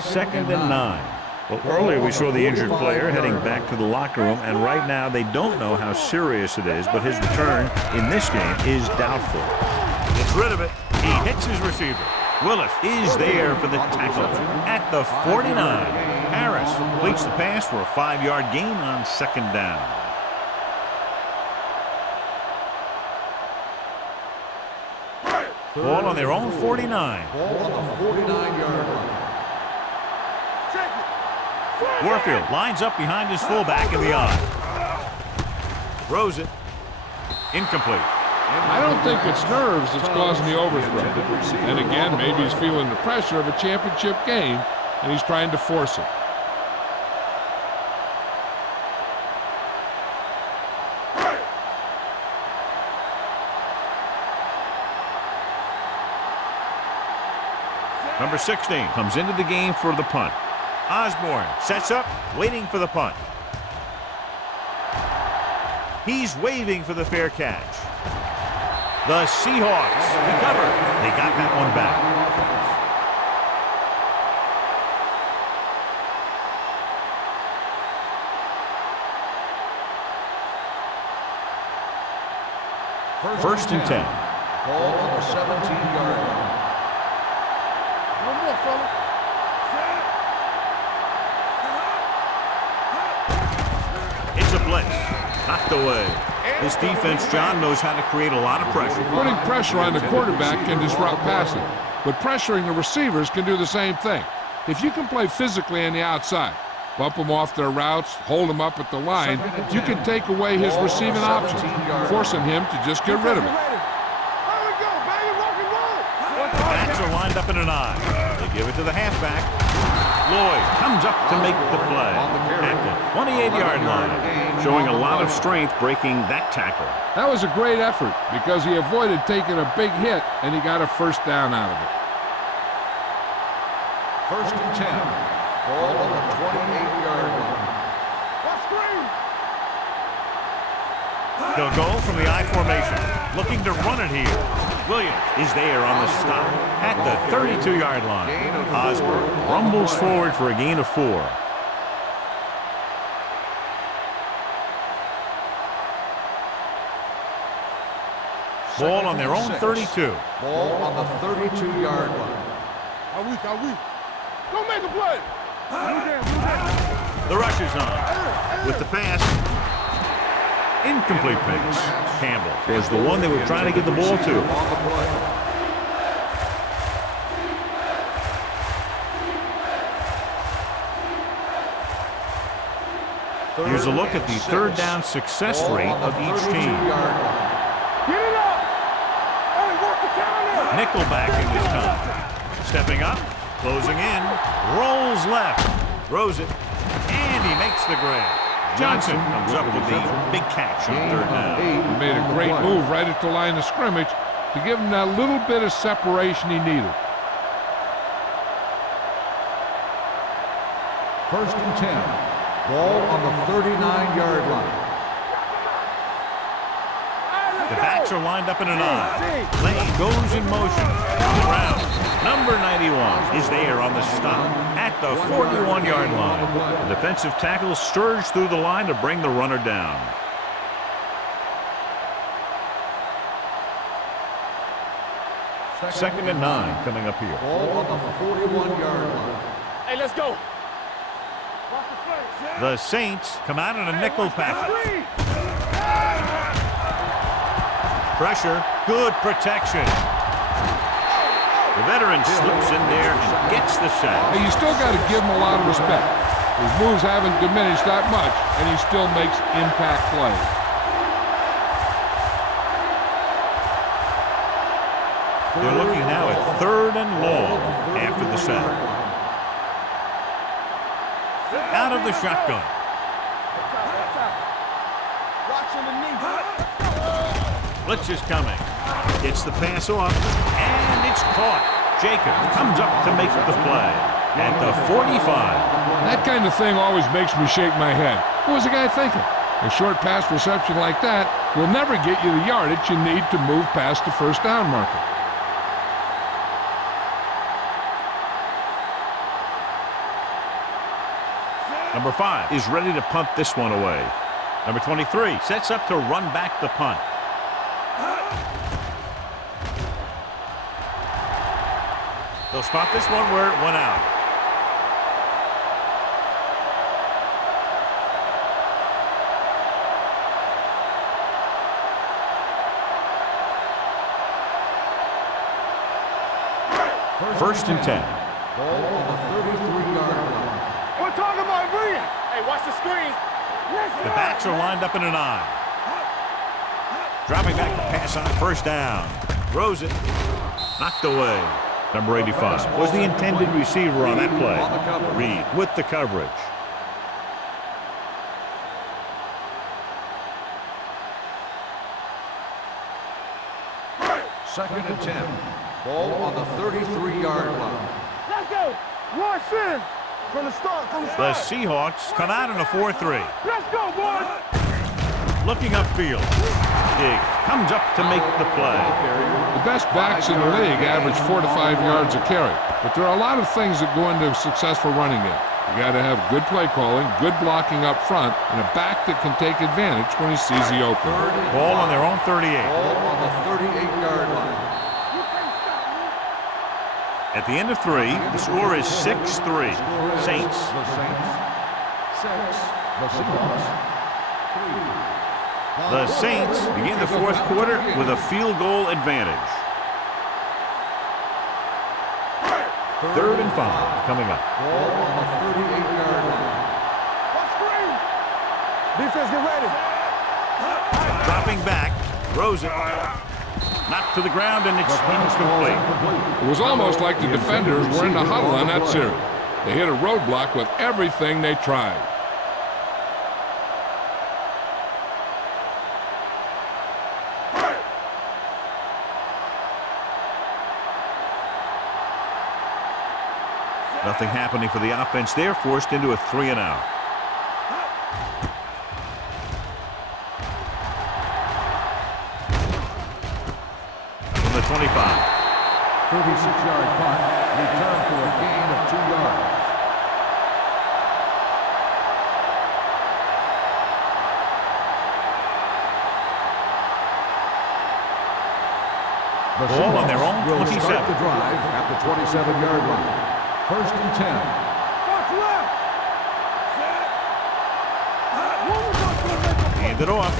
Second and 9. Well, earlier we saw the injured player heading back to the locker room, and right now they don't know how serious it is, but his return in this game is doubtful. Gets rid of it. He hits his receiver. Willis is there for the tackle at the 49. Harris completes the pass for a 5-yard gain on second down. Ball on their own 49. Ball on the 49-yard line. Warfield lines up behind his fullback in the eye. Throws it. Incomplete. I don't think it's nerves that's causing the overthrow. And again, maybe he's feeling the pressure of a championship game, and he's trying to force it. Number 16 comes into the game for the punt. Osborne sets up, waiting for the punt. He's waving for the fair catch. The Seahawks recover. They got that one back. First and 10. Ball on the 17-yard line. One more, fella. It's a blitz. Knocked away. This defense, John, knows how to create a lot of pressure. Putting pressure on the quarterback can disrupt passing, but pressuring the receivers can do the same thing. If you can play physically on the outside, bump them off their routes, hold them up at the line, you can take away his receiving options, forcing him to just get rid of it. There we go, baby. Rock and roll. The backs are lined lined up in an I. They give it to the halfback. Lloyd comes up to make the play at the 28-yard line, showing a lot of strength breaking that tackle. That was a great effort because he avoided taking a big hit and he got a first down out of it. 1st and 10. Ball on the 28-yard line. They'll go from the I formation, looking to run it here. Williams is there on the stop at the 32-yard line. Osborne rumbles forward for a gain of 4. Ball on their own 32. Ball on the 32-yard line. Are we? Don't make a play. The rush is on with the pass. Incomplete pass. Campbell was the one they were trying to get the ball to. On the play. Here's a look at the third down success rate of each team. Get it up. Hey, work the counter. Nickelback in this time. Stepping up, closing in, rolls left, throws it, and he makes the grab. Johnson comes up with the big catch on third down. He made a great move right at the line of scrimmage to give him that little bit of separation he needed. 1st and 10. Ball on the 39-yard line. The backs are lined up in an I. Lane goes in motion. Around. Number 91 is there on the stop at the 41-yard line. The defensive tackle surged through the line to bring the runner down. Second and 9 coming up here. Ball on the 41-yard line. Hey, let's go. The Saints come out in a nickel package. Pressure, good protection. The veteran slips in there and gets the sack. Hey, you still got to give him a lot of respect. His moves haven't diminished that much, and he still makes impact plays. They're looking now at 3rd and long after the sack. Out of the shotgun. Blitz is coming. Gets the pass off, and it's caught. Jacobs comes up to make the play at the 45. That kind of thing always makes me shake my head. What was the guy thinking? A short pass reception like that will never get you the yardage you need to move past the first down marker. Number 5 is ready to punt this one away. Number 23 sets up to run back the punt. They'll spot this one where it went out. First and 10. Ball on the 33-yard line. We're talking about brilliant. Hey, watch the screen. The backs are lined up in an I. Dropping back the pass on first down. Throws it. Knocked away. Number 85 was the intended receiver on that play. Reed with the coverage. Second and 10. Ball on the 33-yard line. Let's go. Rush in. From the start. The Seahawks come out in a 4-3. Let's go, boys. Looking upfield. Diggs comes up to make the play. The best backs in the league average 4 to 5 yards a carry, but there are a lot of things that go into a successful running game. You got to have good play calling, good blocking up front, and a back that can take advantage when he sees the opening. Ball on their own 38. Ball on the 38-yard line. At the end of 3, the score is 6-3. Saints. The Saints. 6. The Seahawks. 3. The Saints begin the fourth quarter with a field goal advantage. 3rd and 5 coming up. Ball on the 38-yard line. Defense, get ready. Dropping back, throws it. Knocked to the ground, and it's incomplete. It was almost like the defenders were in the huddle on that series. They hit a roadblock with everything they tried. Nothing happening for the offense there, forced into a 3-and-out. From the 25. 36-yard punt, return for a gain of 2 yards. Ball on their own 27. Start the drive at the 27-yard line. First and 10. What's left? Hand it off.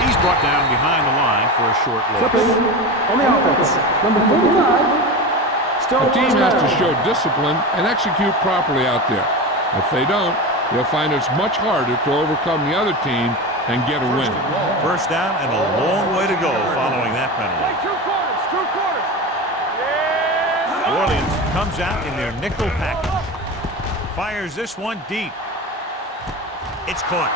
He's brought down behind the line for a short loss. Flipping on the offense. Number 45. Still The team has to down. show discipline and execute properly out there. If they don't, they'll find it's much harder to overcome the other team and get a win. First down and a long way to go following that penalty. Hey, 2 quarters, 2 quarters. New Orleans comes out in their nickel package. Fires this one deep. It's caught.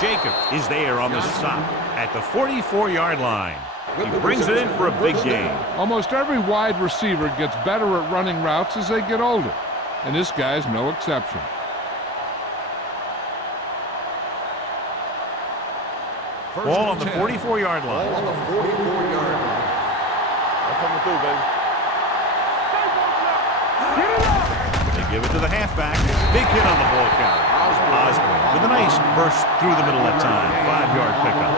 Jacob is there on the stop at the 44-yard line. He brings it in for a big gain. Almost every wide receiver gets better at running routes as they get older, and this guy's no exception. Ball on the 44-yard line. Ball on the 44-yard line. Coming through, baby. They give it to the halfback. Big hit on the ball carrier. Osborne with a nice burst through the middle that time. 5-yard pickup.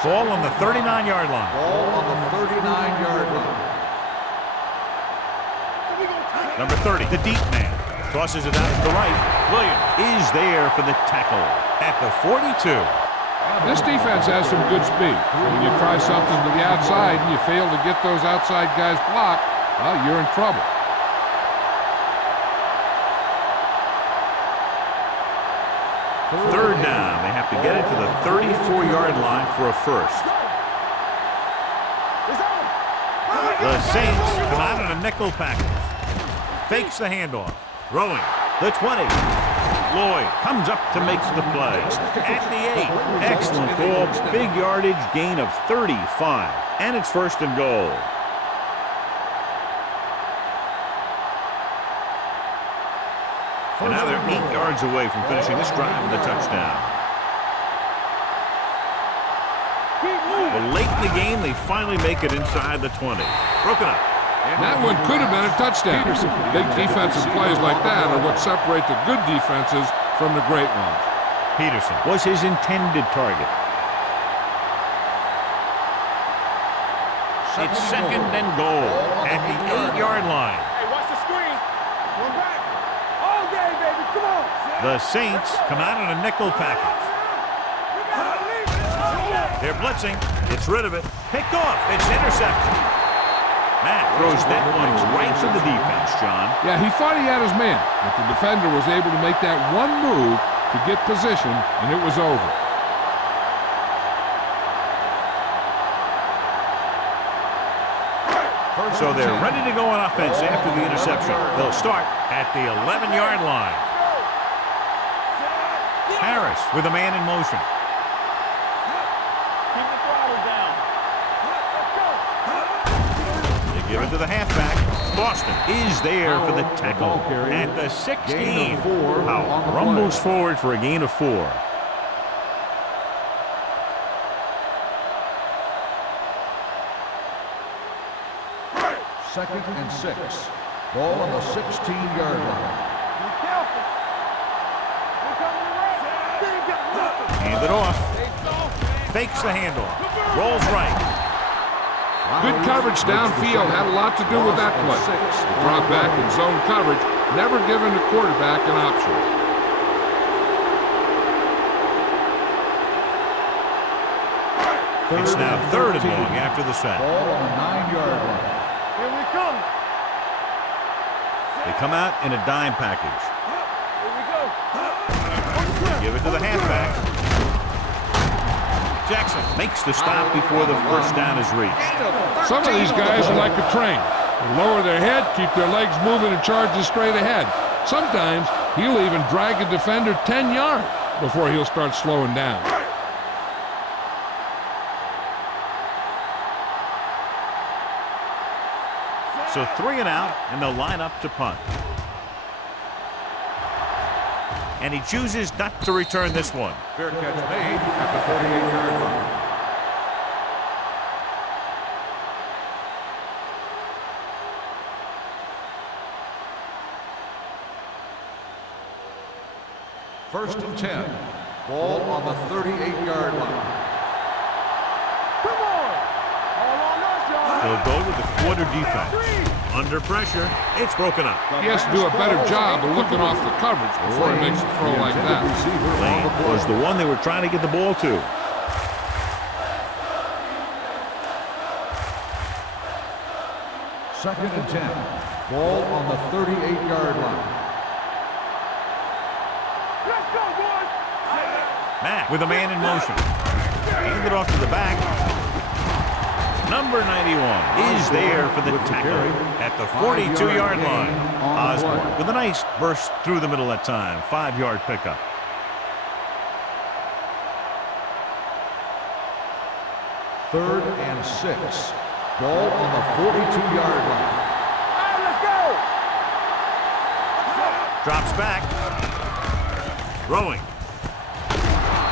Ball on the 39-yard line. Ball on the 39-yard line. Number 30, the deep man. Tosses it out to the right. Williams is there for the tackle at the 42. This defense has some good speed. When you try something to the outside and you fail to get those outside guys blocked, well, you're in trouble. Third down. They have to get it to the 34-yard line for a first. The Saints come out in a nickel package. Fakes the handoff. Throwing. The 20. Lloyd comes up to make the play. At the 8. Excellent call. Big yardage, gain of 35. And it's first and goal. And now they're 8 yards away from finishing this drive with a touchdown. Well, late in the game, they finally make it inside the 20. Broken up. That one could have been a touchdown. Big defensive plays like that are what separate the good defenses from the great ones. Peterson was his intended target. It's second and goal at the 8-yard line. Hey, watch the screen. One back. All day, baby. Come on. The Saints come out in a nickel package. They're blitzing. It's rid of it. Picked off. It's intercepted. Matt throws that one right to the defense, John. Yeah, he thought he had his man, but the defender was able to make that one move to get position, and it was over. So they're ready to go on offense after the interception. They'll start at the 11-yard line. Harris with a man in motion. Keep the throttle down. Let's go. They give it to the halfback. Boston is there for the tackle at the 16. Powell rumbles forward for a gain of 4. Second and 6. Ball on the 16-yard line. Be careful. We're coming around. They ain't got nothing. Hand it off. They soft. Fakes the handoff. Rolls right. Good coverage downfield had a lot to do with that play. The drop back and zone coverage, never giving the quarterback an option. It's now third and long after the sack. Ball on the 9-yard line. Here we come. They come out in a dime package. Give it to the halfback. Jackson makes the stop before the first down is reached. Some of these guys are like a train. They lower their head, keep their legs moving, and charges straight ahead. Sometimes he'll even drag a defender 10 yards before he'll start slowing down. So 3 and out, and they'll line up to punt. And he chooses not to return this one. Fair catch made at the 48-yard line. First and 10. Ball on the 38-yard line. Come on! All on us, y'all. They'll go with the quarter defense. Under pressure, it's broken up. He has to do a better job of looking off the coverage before he makes a throw like that. Lane was the one they were trying to get the ball to. Second and 10. Ball on the 38-yard line. Let's go, boys! Mack with a man in motion. Hand it off to the back. Number 91 is there for the tackle at the 42-yard line. Osborne with a nice burst through the middle that time. 5-yard pickup. Third and 6. Ball on the 42-yard line. All right, let's go! Drops back. Throwing.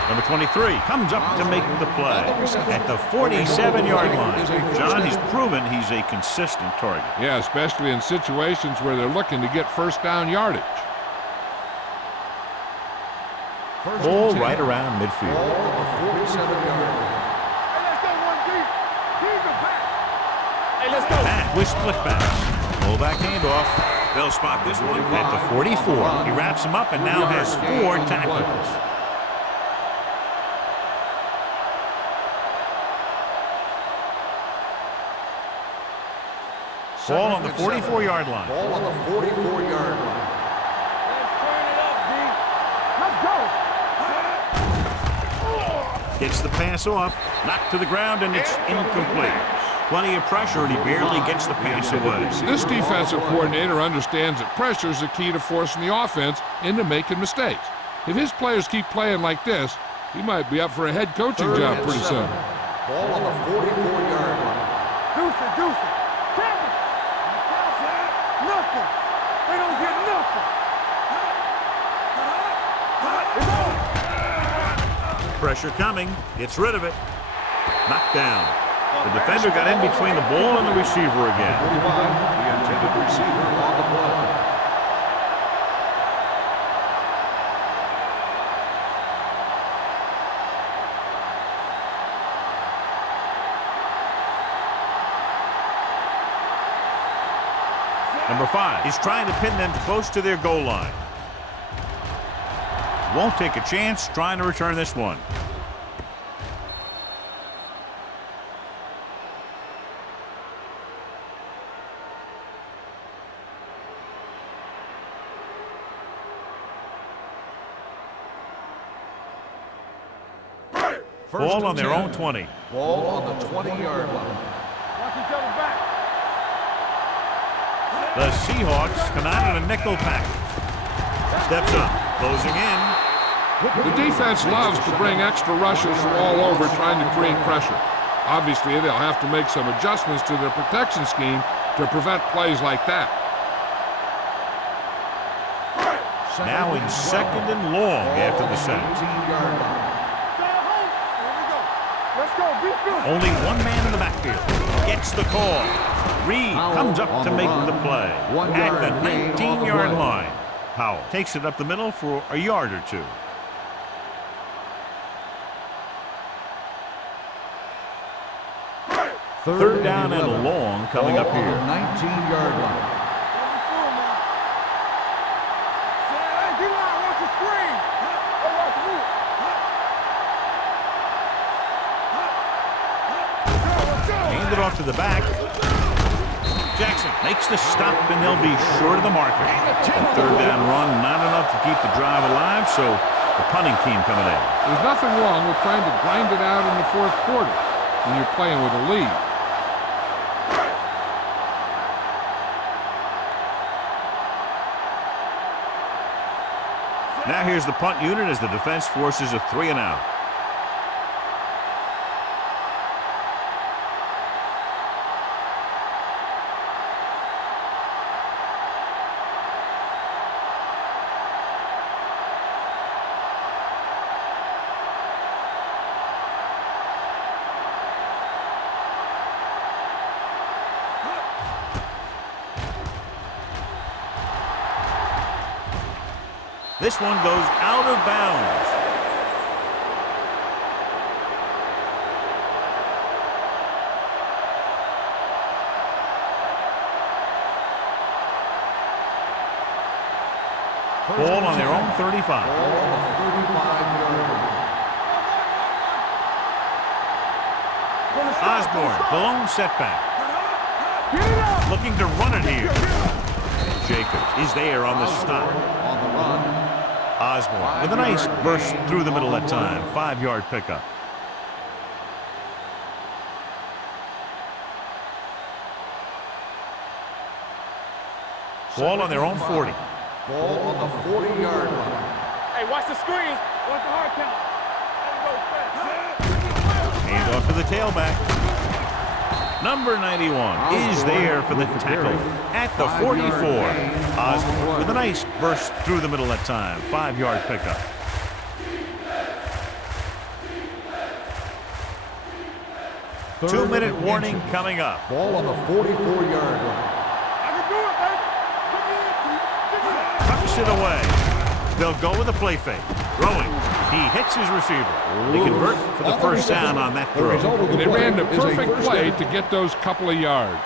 Number 23 comes up to make the play at the 47-yard line. John, he's proven he's a consistent target. Yeah, especially in situations where they're looking to get first down yardage. Ball right around midfield. Ball on the 47-yard line. Hey, let's go, 1D. He's the back. Hey, let's go. Matt with split backs. Fullback handoff. They'll spot this one at the 44. He wraps him up and now has 4 tackles. Ball on the 44-yard line. Ball on the 44-yard line. Let's turn it up, D. Let's go. Gets the pass off, knocked to the ground, and it's incomplete. Plenty of pressure, and he barely gets the pass away. This defensive coordinator understands that pressure is the key to forcing the offense into making mistakes. If his players keep playing like this, he might be up for a head coaching job pretty soon. Ball on the 44-yard line. Deuce it, deuce it. Tap it. Nothing. They don't get nothing. It's on. Pressure coming, gets rid of it. Knocked down. The defender got in between the ball and the receiver again. 45, the intended receiver on the play. Number 5 is trying to pin them close to their goal line. Won't take a chance trying to return this one. Ball on their own 20. Ball on the 20-yard line. Watch each other back. The Seahawks come out in a nickel package. Steps up, closing in. The defense loves to bring extra rushers from all over trying to create pressure. Obviously, they'll have to make some adjustments to their protection scheme to prevent plays like that. Now in second and long after the sack. 18-yard line. Here we go. Let's go. Be good. Only one man in the backfield. Gets the call. Reed comes up to make the play at the 19-yard line. Howell takes it up the middle for a yard or two. Third down and long coming up here. 19-yard line. Hey, D-line, watch the screen. Hey, watch the move. Let's go. Hand it off to the back. Jackson Makes the stop, and they'll be short of the marker. Third down run, not enough to keep the drive alive, so the punting team coming in. There's nothing wrong with trying to grind it out in the fourth quarter when you're playing with a lead. Now here's the punt unit as the defense forces a 3-and-out. This one goes out of bounds. Ball on their own 35. Ball on the 35-yard line. Osborne, the lone setback. Looking to run it here. Jacobs is there on the stop. On the run. Osborne with a nice burst through the middle that time. 5-yard pickup. Ball on their own 40. Ball on the 40-yard line. Hey, watch the screen. Watch the hard count. Hand off to the tailback. Number 91 is there for the tackle at the 44. Osborne with a nice burst through the middle that time. 5-yard pickup. Two-minute warning coming up. Ball on the 44-yard line. Tucks it away. They'll go with a play fake. Throwing. He hits his receiver. They convert for the first down on that throw. They ran the perfect play to get those couple of yards.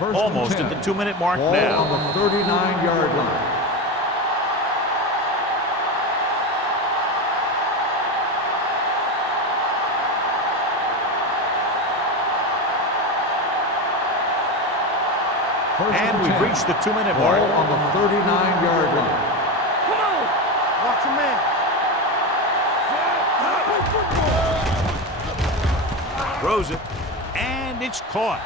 Almost at the 2-minute mark Ball now. on the 39-yard line. And we've reached the 2-minute mark. Ball on the 39-yard line. Come on. Watch your man. Throws it. And it's caught.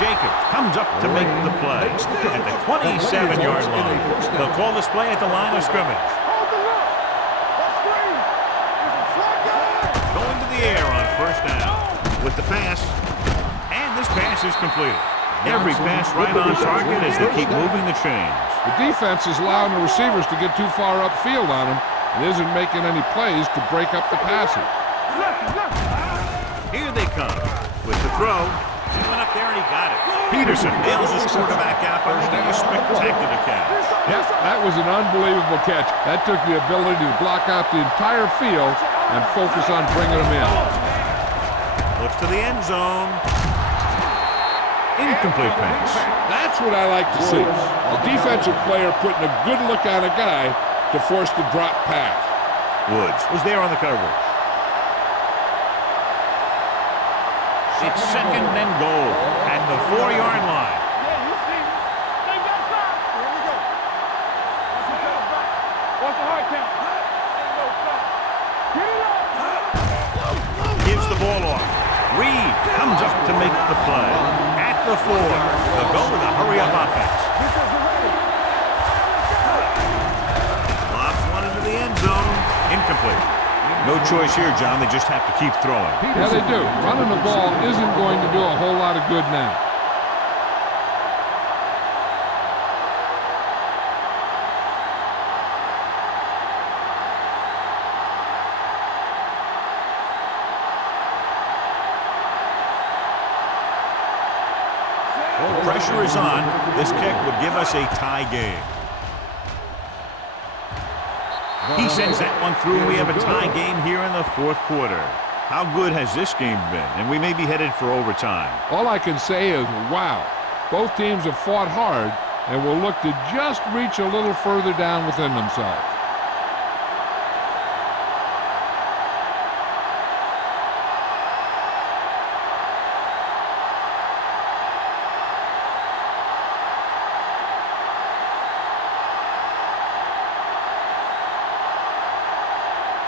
Jacobs comes up to make the play at the 27-yard line. They'll call this play at the line of scrimmage. Hold the look. That screen. Going to the air on first down with the pass. And this pass is completed. Every pass right on target as they keep moving the chains. The defense is allowing the receivers to get too far upfield on them and isn't making any plays to break up the passing. Here they come with the throw. He went up there and he got it. Peterson nails his quarterback out by making a spectacular catch. Yep, that was an unbelievable catch. That took the ability to block out the entire field and focus on bringing them in. Looks to the end zone. Incomplete pass. That's what I like to see. A defensive player putting a good look on a guy to force the drop pass. Woods was there on the coverage. It's second and goal at the 4-yard line. Yeah, you see me. Stay back side. Here we go. Watch the hard count. Get it up. Gives the ball off. Reed comes up to make the play. At the 4. They'll go with a hurry-up offense. Lobs one into the end zone. Incomplete. No choice here, John. They just have to keep throwing. Yeah, they do. Running the ball isn't going to do a whole lot of good now. The pressure is on. This kick would give us a tie game. He sends that one through. We have a tie game here in the fourth quarter. How good has this game been? And we may be headed for overtime. All I can say is, wow. Both teams have fought hard and will look to just reach a little further down within themselves.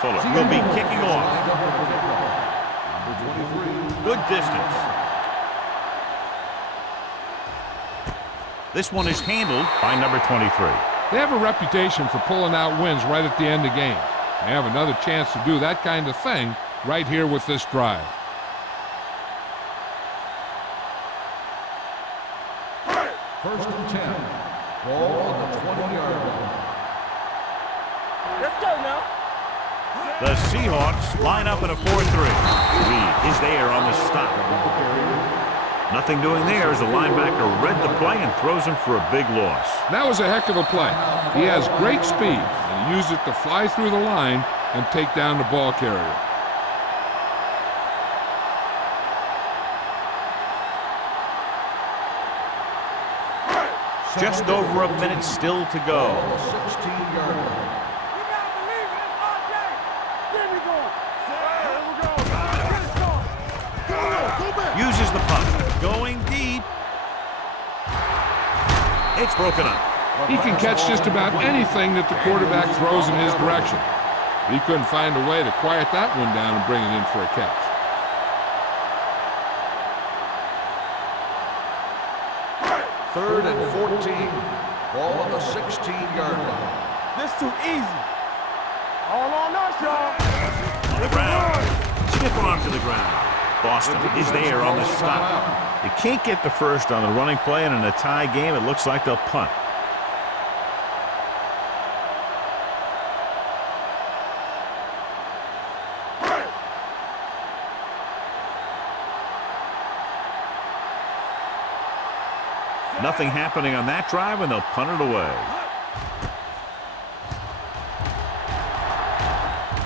Fuller will be kicking off. Good distance. This one is handled by number 23. They have a reputation for pulling out wins right at the end of games. They have another chance to do that kind of thing right here with this drive. First and 10. Ball on the 20-yard line. Let's go now. The Seahawks line up in a 4-3. Reed is there on the stop. Nothing doing there as the linebacker read the play and throws him for a big loss. That was a heck of a play. He has great speed, and he used it to fly through the line and take down the ball carrier. Just over a minute still to go. On the 16-yard line. You gotta believe it. It's our game. There we go. Here we go. Get it started. Go back. Uses the punt. Going deep. It's broken up. He can catch just about anything that the quarterback throws in his direction. He couldn't find a way to quiet that one down and bring it in for a catch. Third and 14. Ball on the 16-yard line. This too easy. All on us, y'all. The ground. Skip on to the ground. Boston is there on the stop. You can't get the first on the running play, and in a tie game, it looks like they'll punt. Nothing happening on that drive, and they'll punt it away.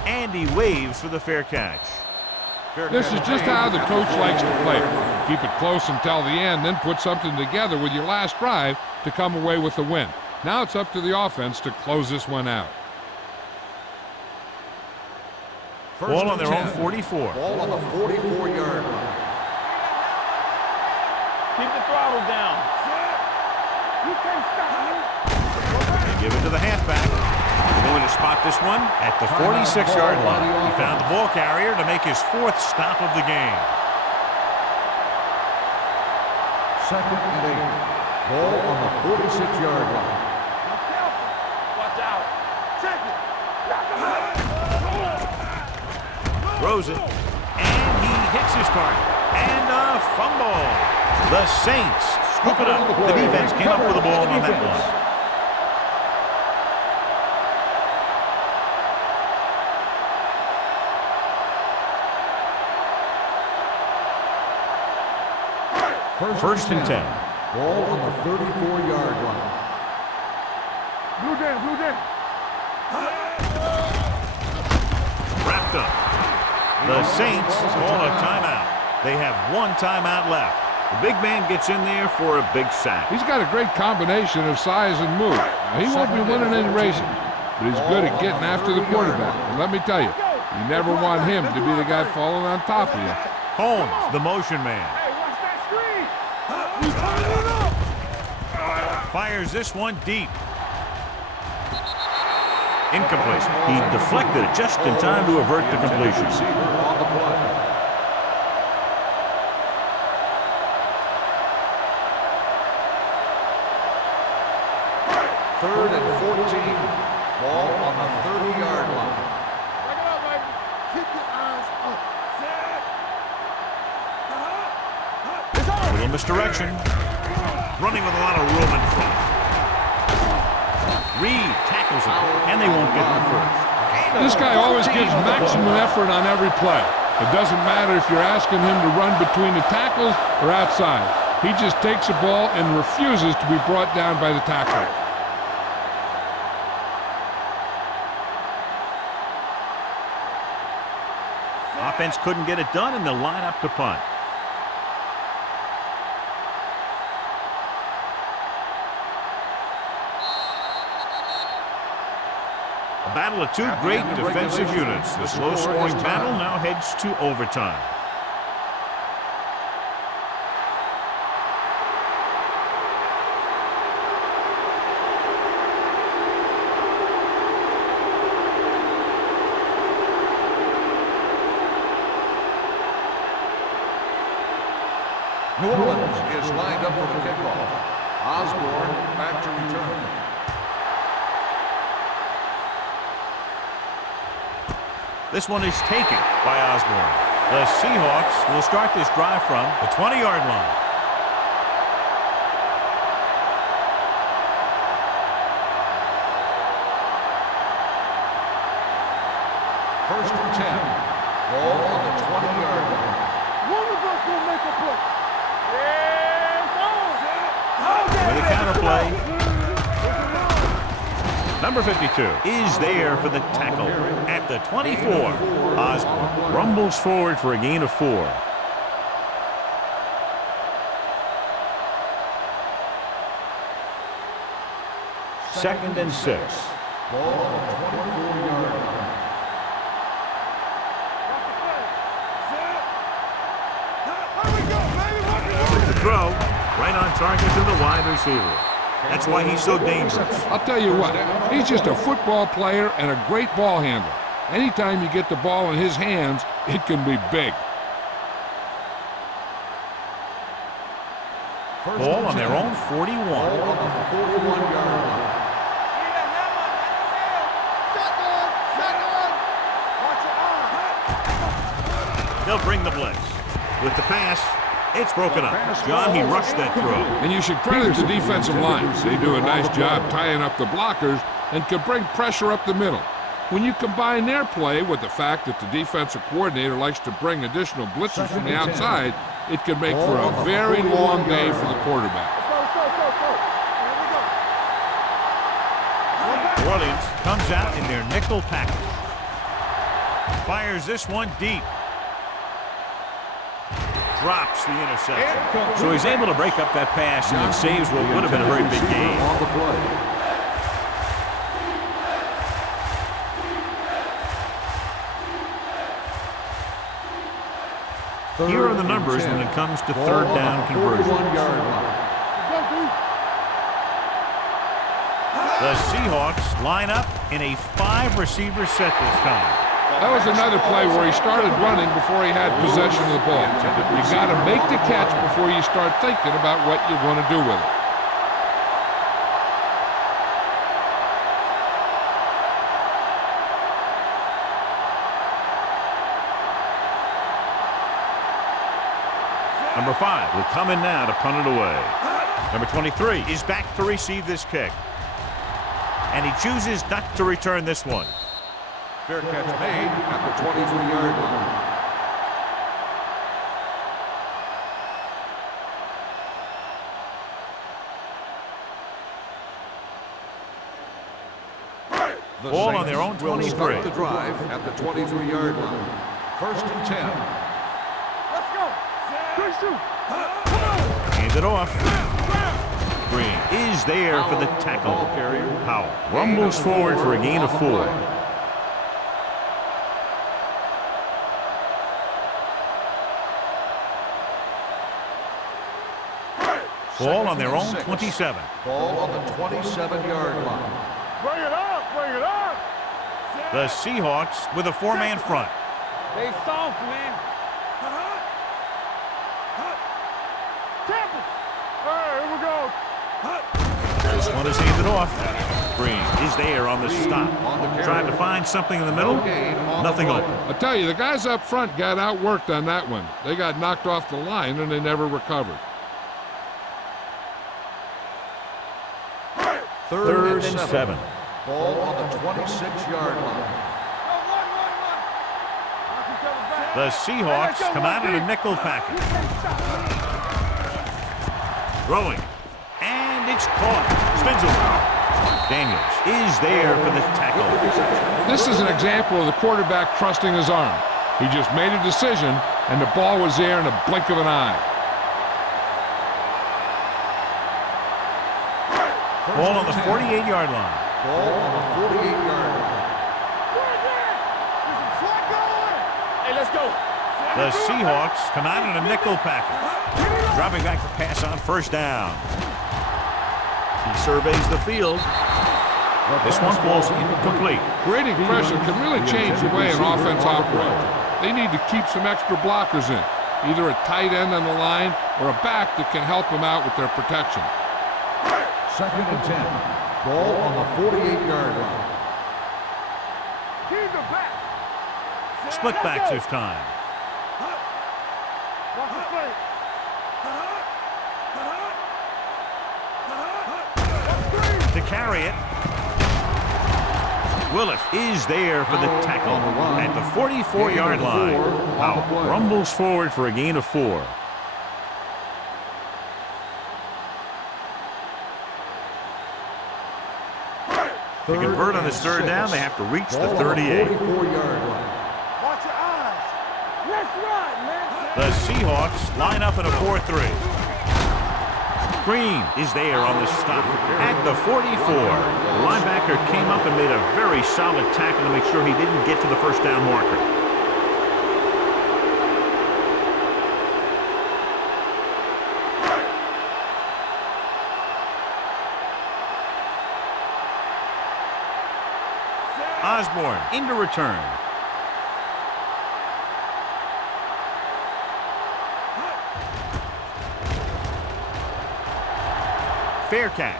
And he waves for the fair catch. This is just how the coach likes to play. Keep it close until the end, then put something together with your last drive to come away with the win. Now it's up to the offense to close this one out. Ball on their own 44. Ball on the 44-yard line. Keep the throttle down. You can't stop me. They give it to the halfback. They're going to spot this one at the 46-yard line. He found the ball carrier to make his fourth stop of the game. Second and 8. Ball on the 46-yard line. Watch out. Check it. Throws it, and he hits his target. And a fumble. The Saints scoop it up. The defense came up with the ball on that one. First and 10. Ball on the 34-yard line. Blue down. Wrapped up. The Saints call a timeout. They have one timeout left. The big man gets in there for a big sack. He's got a great combination of size and move. Now, he won't be winning any races, but he's good at getting after the quarterback. And let me tell you, you never want him to be the guy falling on top of you. Holmes, the motion man. Hey, watch that screen. We pulling it up. Fires this one deep. Incomplete. He deflected it just in time to avert the completion. On the play. Third and 14. Ball on the 30-yard line. Back it up, baby. Keep your eyes up. It's A on. little misdirection. Running with a lot of room in front. Reed tackles him, and they won't get the first. This guy always gives maximum effort on every play. It doesn't matter if you're asking him to run between the tackles or outside. He just takes the ball and refuses to be brought down by the tackler. Offense couldn't get it done, and they'll line up to punt. A battle of two great defensive units. This low-scoring battle now heads to overtime. New Orleans is lined up for the kickoff. Osborne back to return. This one is taken by Osborne. The Seahawks will start this drive from the 20-yard line. First and 10. Ball on the 20-yard line. One of us will make a play. Yeah, With a counter play. Number 52 is there for the tackle at the 24. Osborne rumbles forward for a gain of 4. Second and 6. Ball on the 24-yard line. With the throw, right on target to the wide receiver. That's why he's so dangerous. I'll tell you what, he's just a football player and a great ball handler. Anytime you get the ball in his hands, it can be big. Ball on their own 41. Ball on the 41-yard line. They'll bring the blitz. With the pass, it's broken up. John, he rushed that throw. And you should credit the defensive lines. They do a nice job tying up the blockers and can bring pressure up the middle. When you combine their play with the fact that the defensive coordinator likes to bring additional blitzes from the outside, it can make for a very long day for the quarterback. New Orleans comes out in their nickel package. Fires this one deep. Drops the interception. So he's able to break up that pass and it saves what would have been a very big gain. On the play. Here are the numbers when it comes to third down conversions. The Seahawks line up in a 5-receiver set this time. That was another play where he started running before he had possession of the ball. You got to make the catch before you start thinking about what you're going to do with it. Number 5 will come in now to punt it away. Number 23 is back to receive this kick. And he chooses not to return this one. Fair catch made at the 23-yard line. The Ball on their own will 23. start the drive at the 23-yard line. First and 10. Let's go. Good shoot. Hand it off. Green is there for the tackle. Howell rumbles forward for a gain of 4. Ball on their own 27. Ball on the 27-yard line. Bring it up. Bring it up. The Seahawks with a 4-man front. They soft, man. Temple. All right, here we go. This one is handed off. Green is there on the stop. Trying to find something in the middle. Nothing open. I tell you, the guys up front got outworked on that one. They got knocked off the line and they never recovered. Third and 7. Ball on the 26-yard line. The Seahawks come out in a nickel package. Throwing. And it's caught. Spins around. Daniels is there for the tackle. This is an example of the quarterback trusting his arm. He just made a decision, and the ball was there in a blink of an eye. Ball on the 48-yard line. Ball on the 48-yard line. Hey, let's go. The Seahawks come out in a nickel package. Dropping back to pass on first down. He surveys the field. This one falls incomplete. Creating pressure can really change the way an offense operates. They need to keep some extra blockers in. either a tight end on the line or a back that can help them out with their protection. 2nd and 10. Ball on the 48-yard line. Keep the back. Split backs this time. Watch the play. To carry it. Willis is there for the tackle at the 44-yard line. Powell rumbles forward for a gain of 4. To convert on this 3rd down, they have to reach the 38. 44-yard line. Watch your eyes. Let's run, man. The Seahawks line up in a 4-3. Green is there on the stop at the 44. The linebacker came up and made a very solid tackle to make sure he didn't get to the 1st down marker. Osborne into return. Fair catch.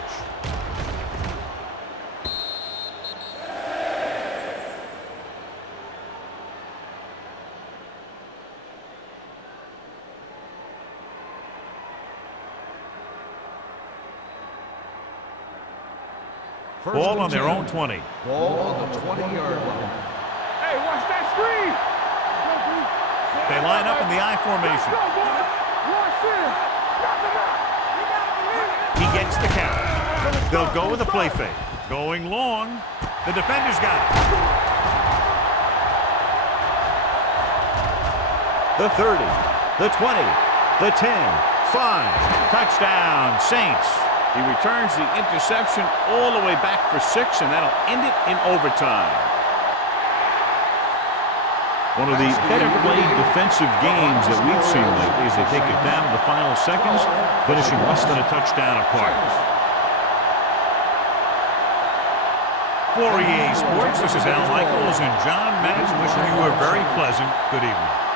Ball on their own 20. Ball on the 20-yard line. Hey, watch that screen. They line up in the I formation. He gets the count. They'll go with a play fake. Going long. The defender's got it. The 30, the 20, the 10, 5. Touchdown, Saints. He returns the interception all the way back for 6, and that'll end it in overtime. One of the better played defensive games that we've seen lately as they take it down to the final seconds, finishing less than a touchdown apart. For EA Sports, this is Al Michaels and John Madden wishing you a very pleasant good evening.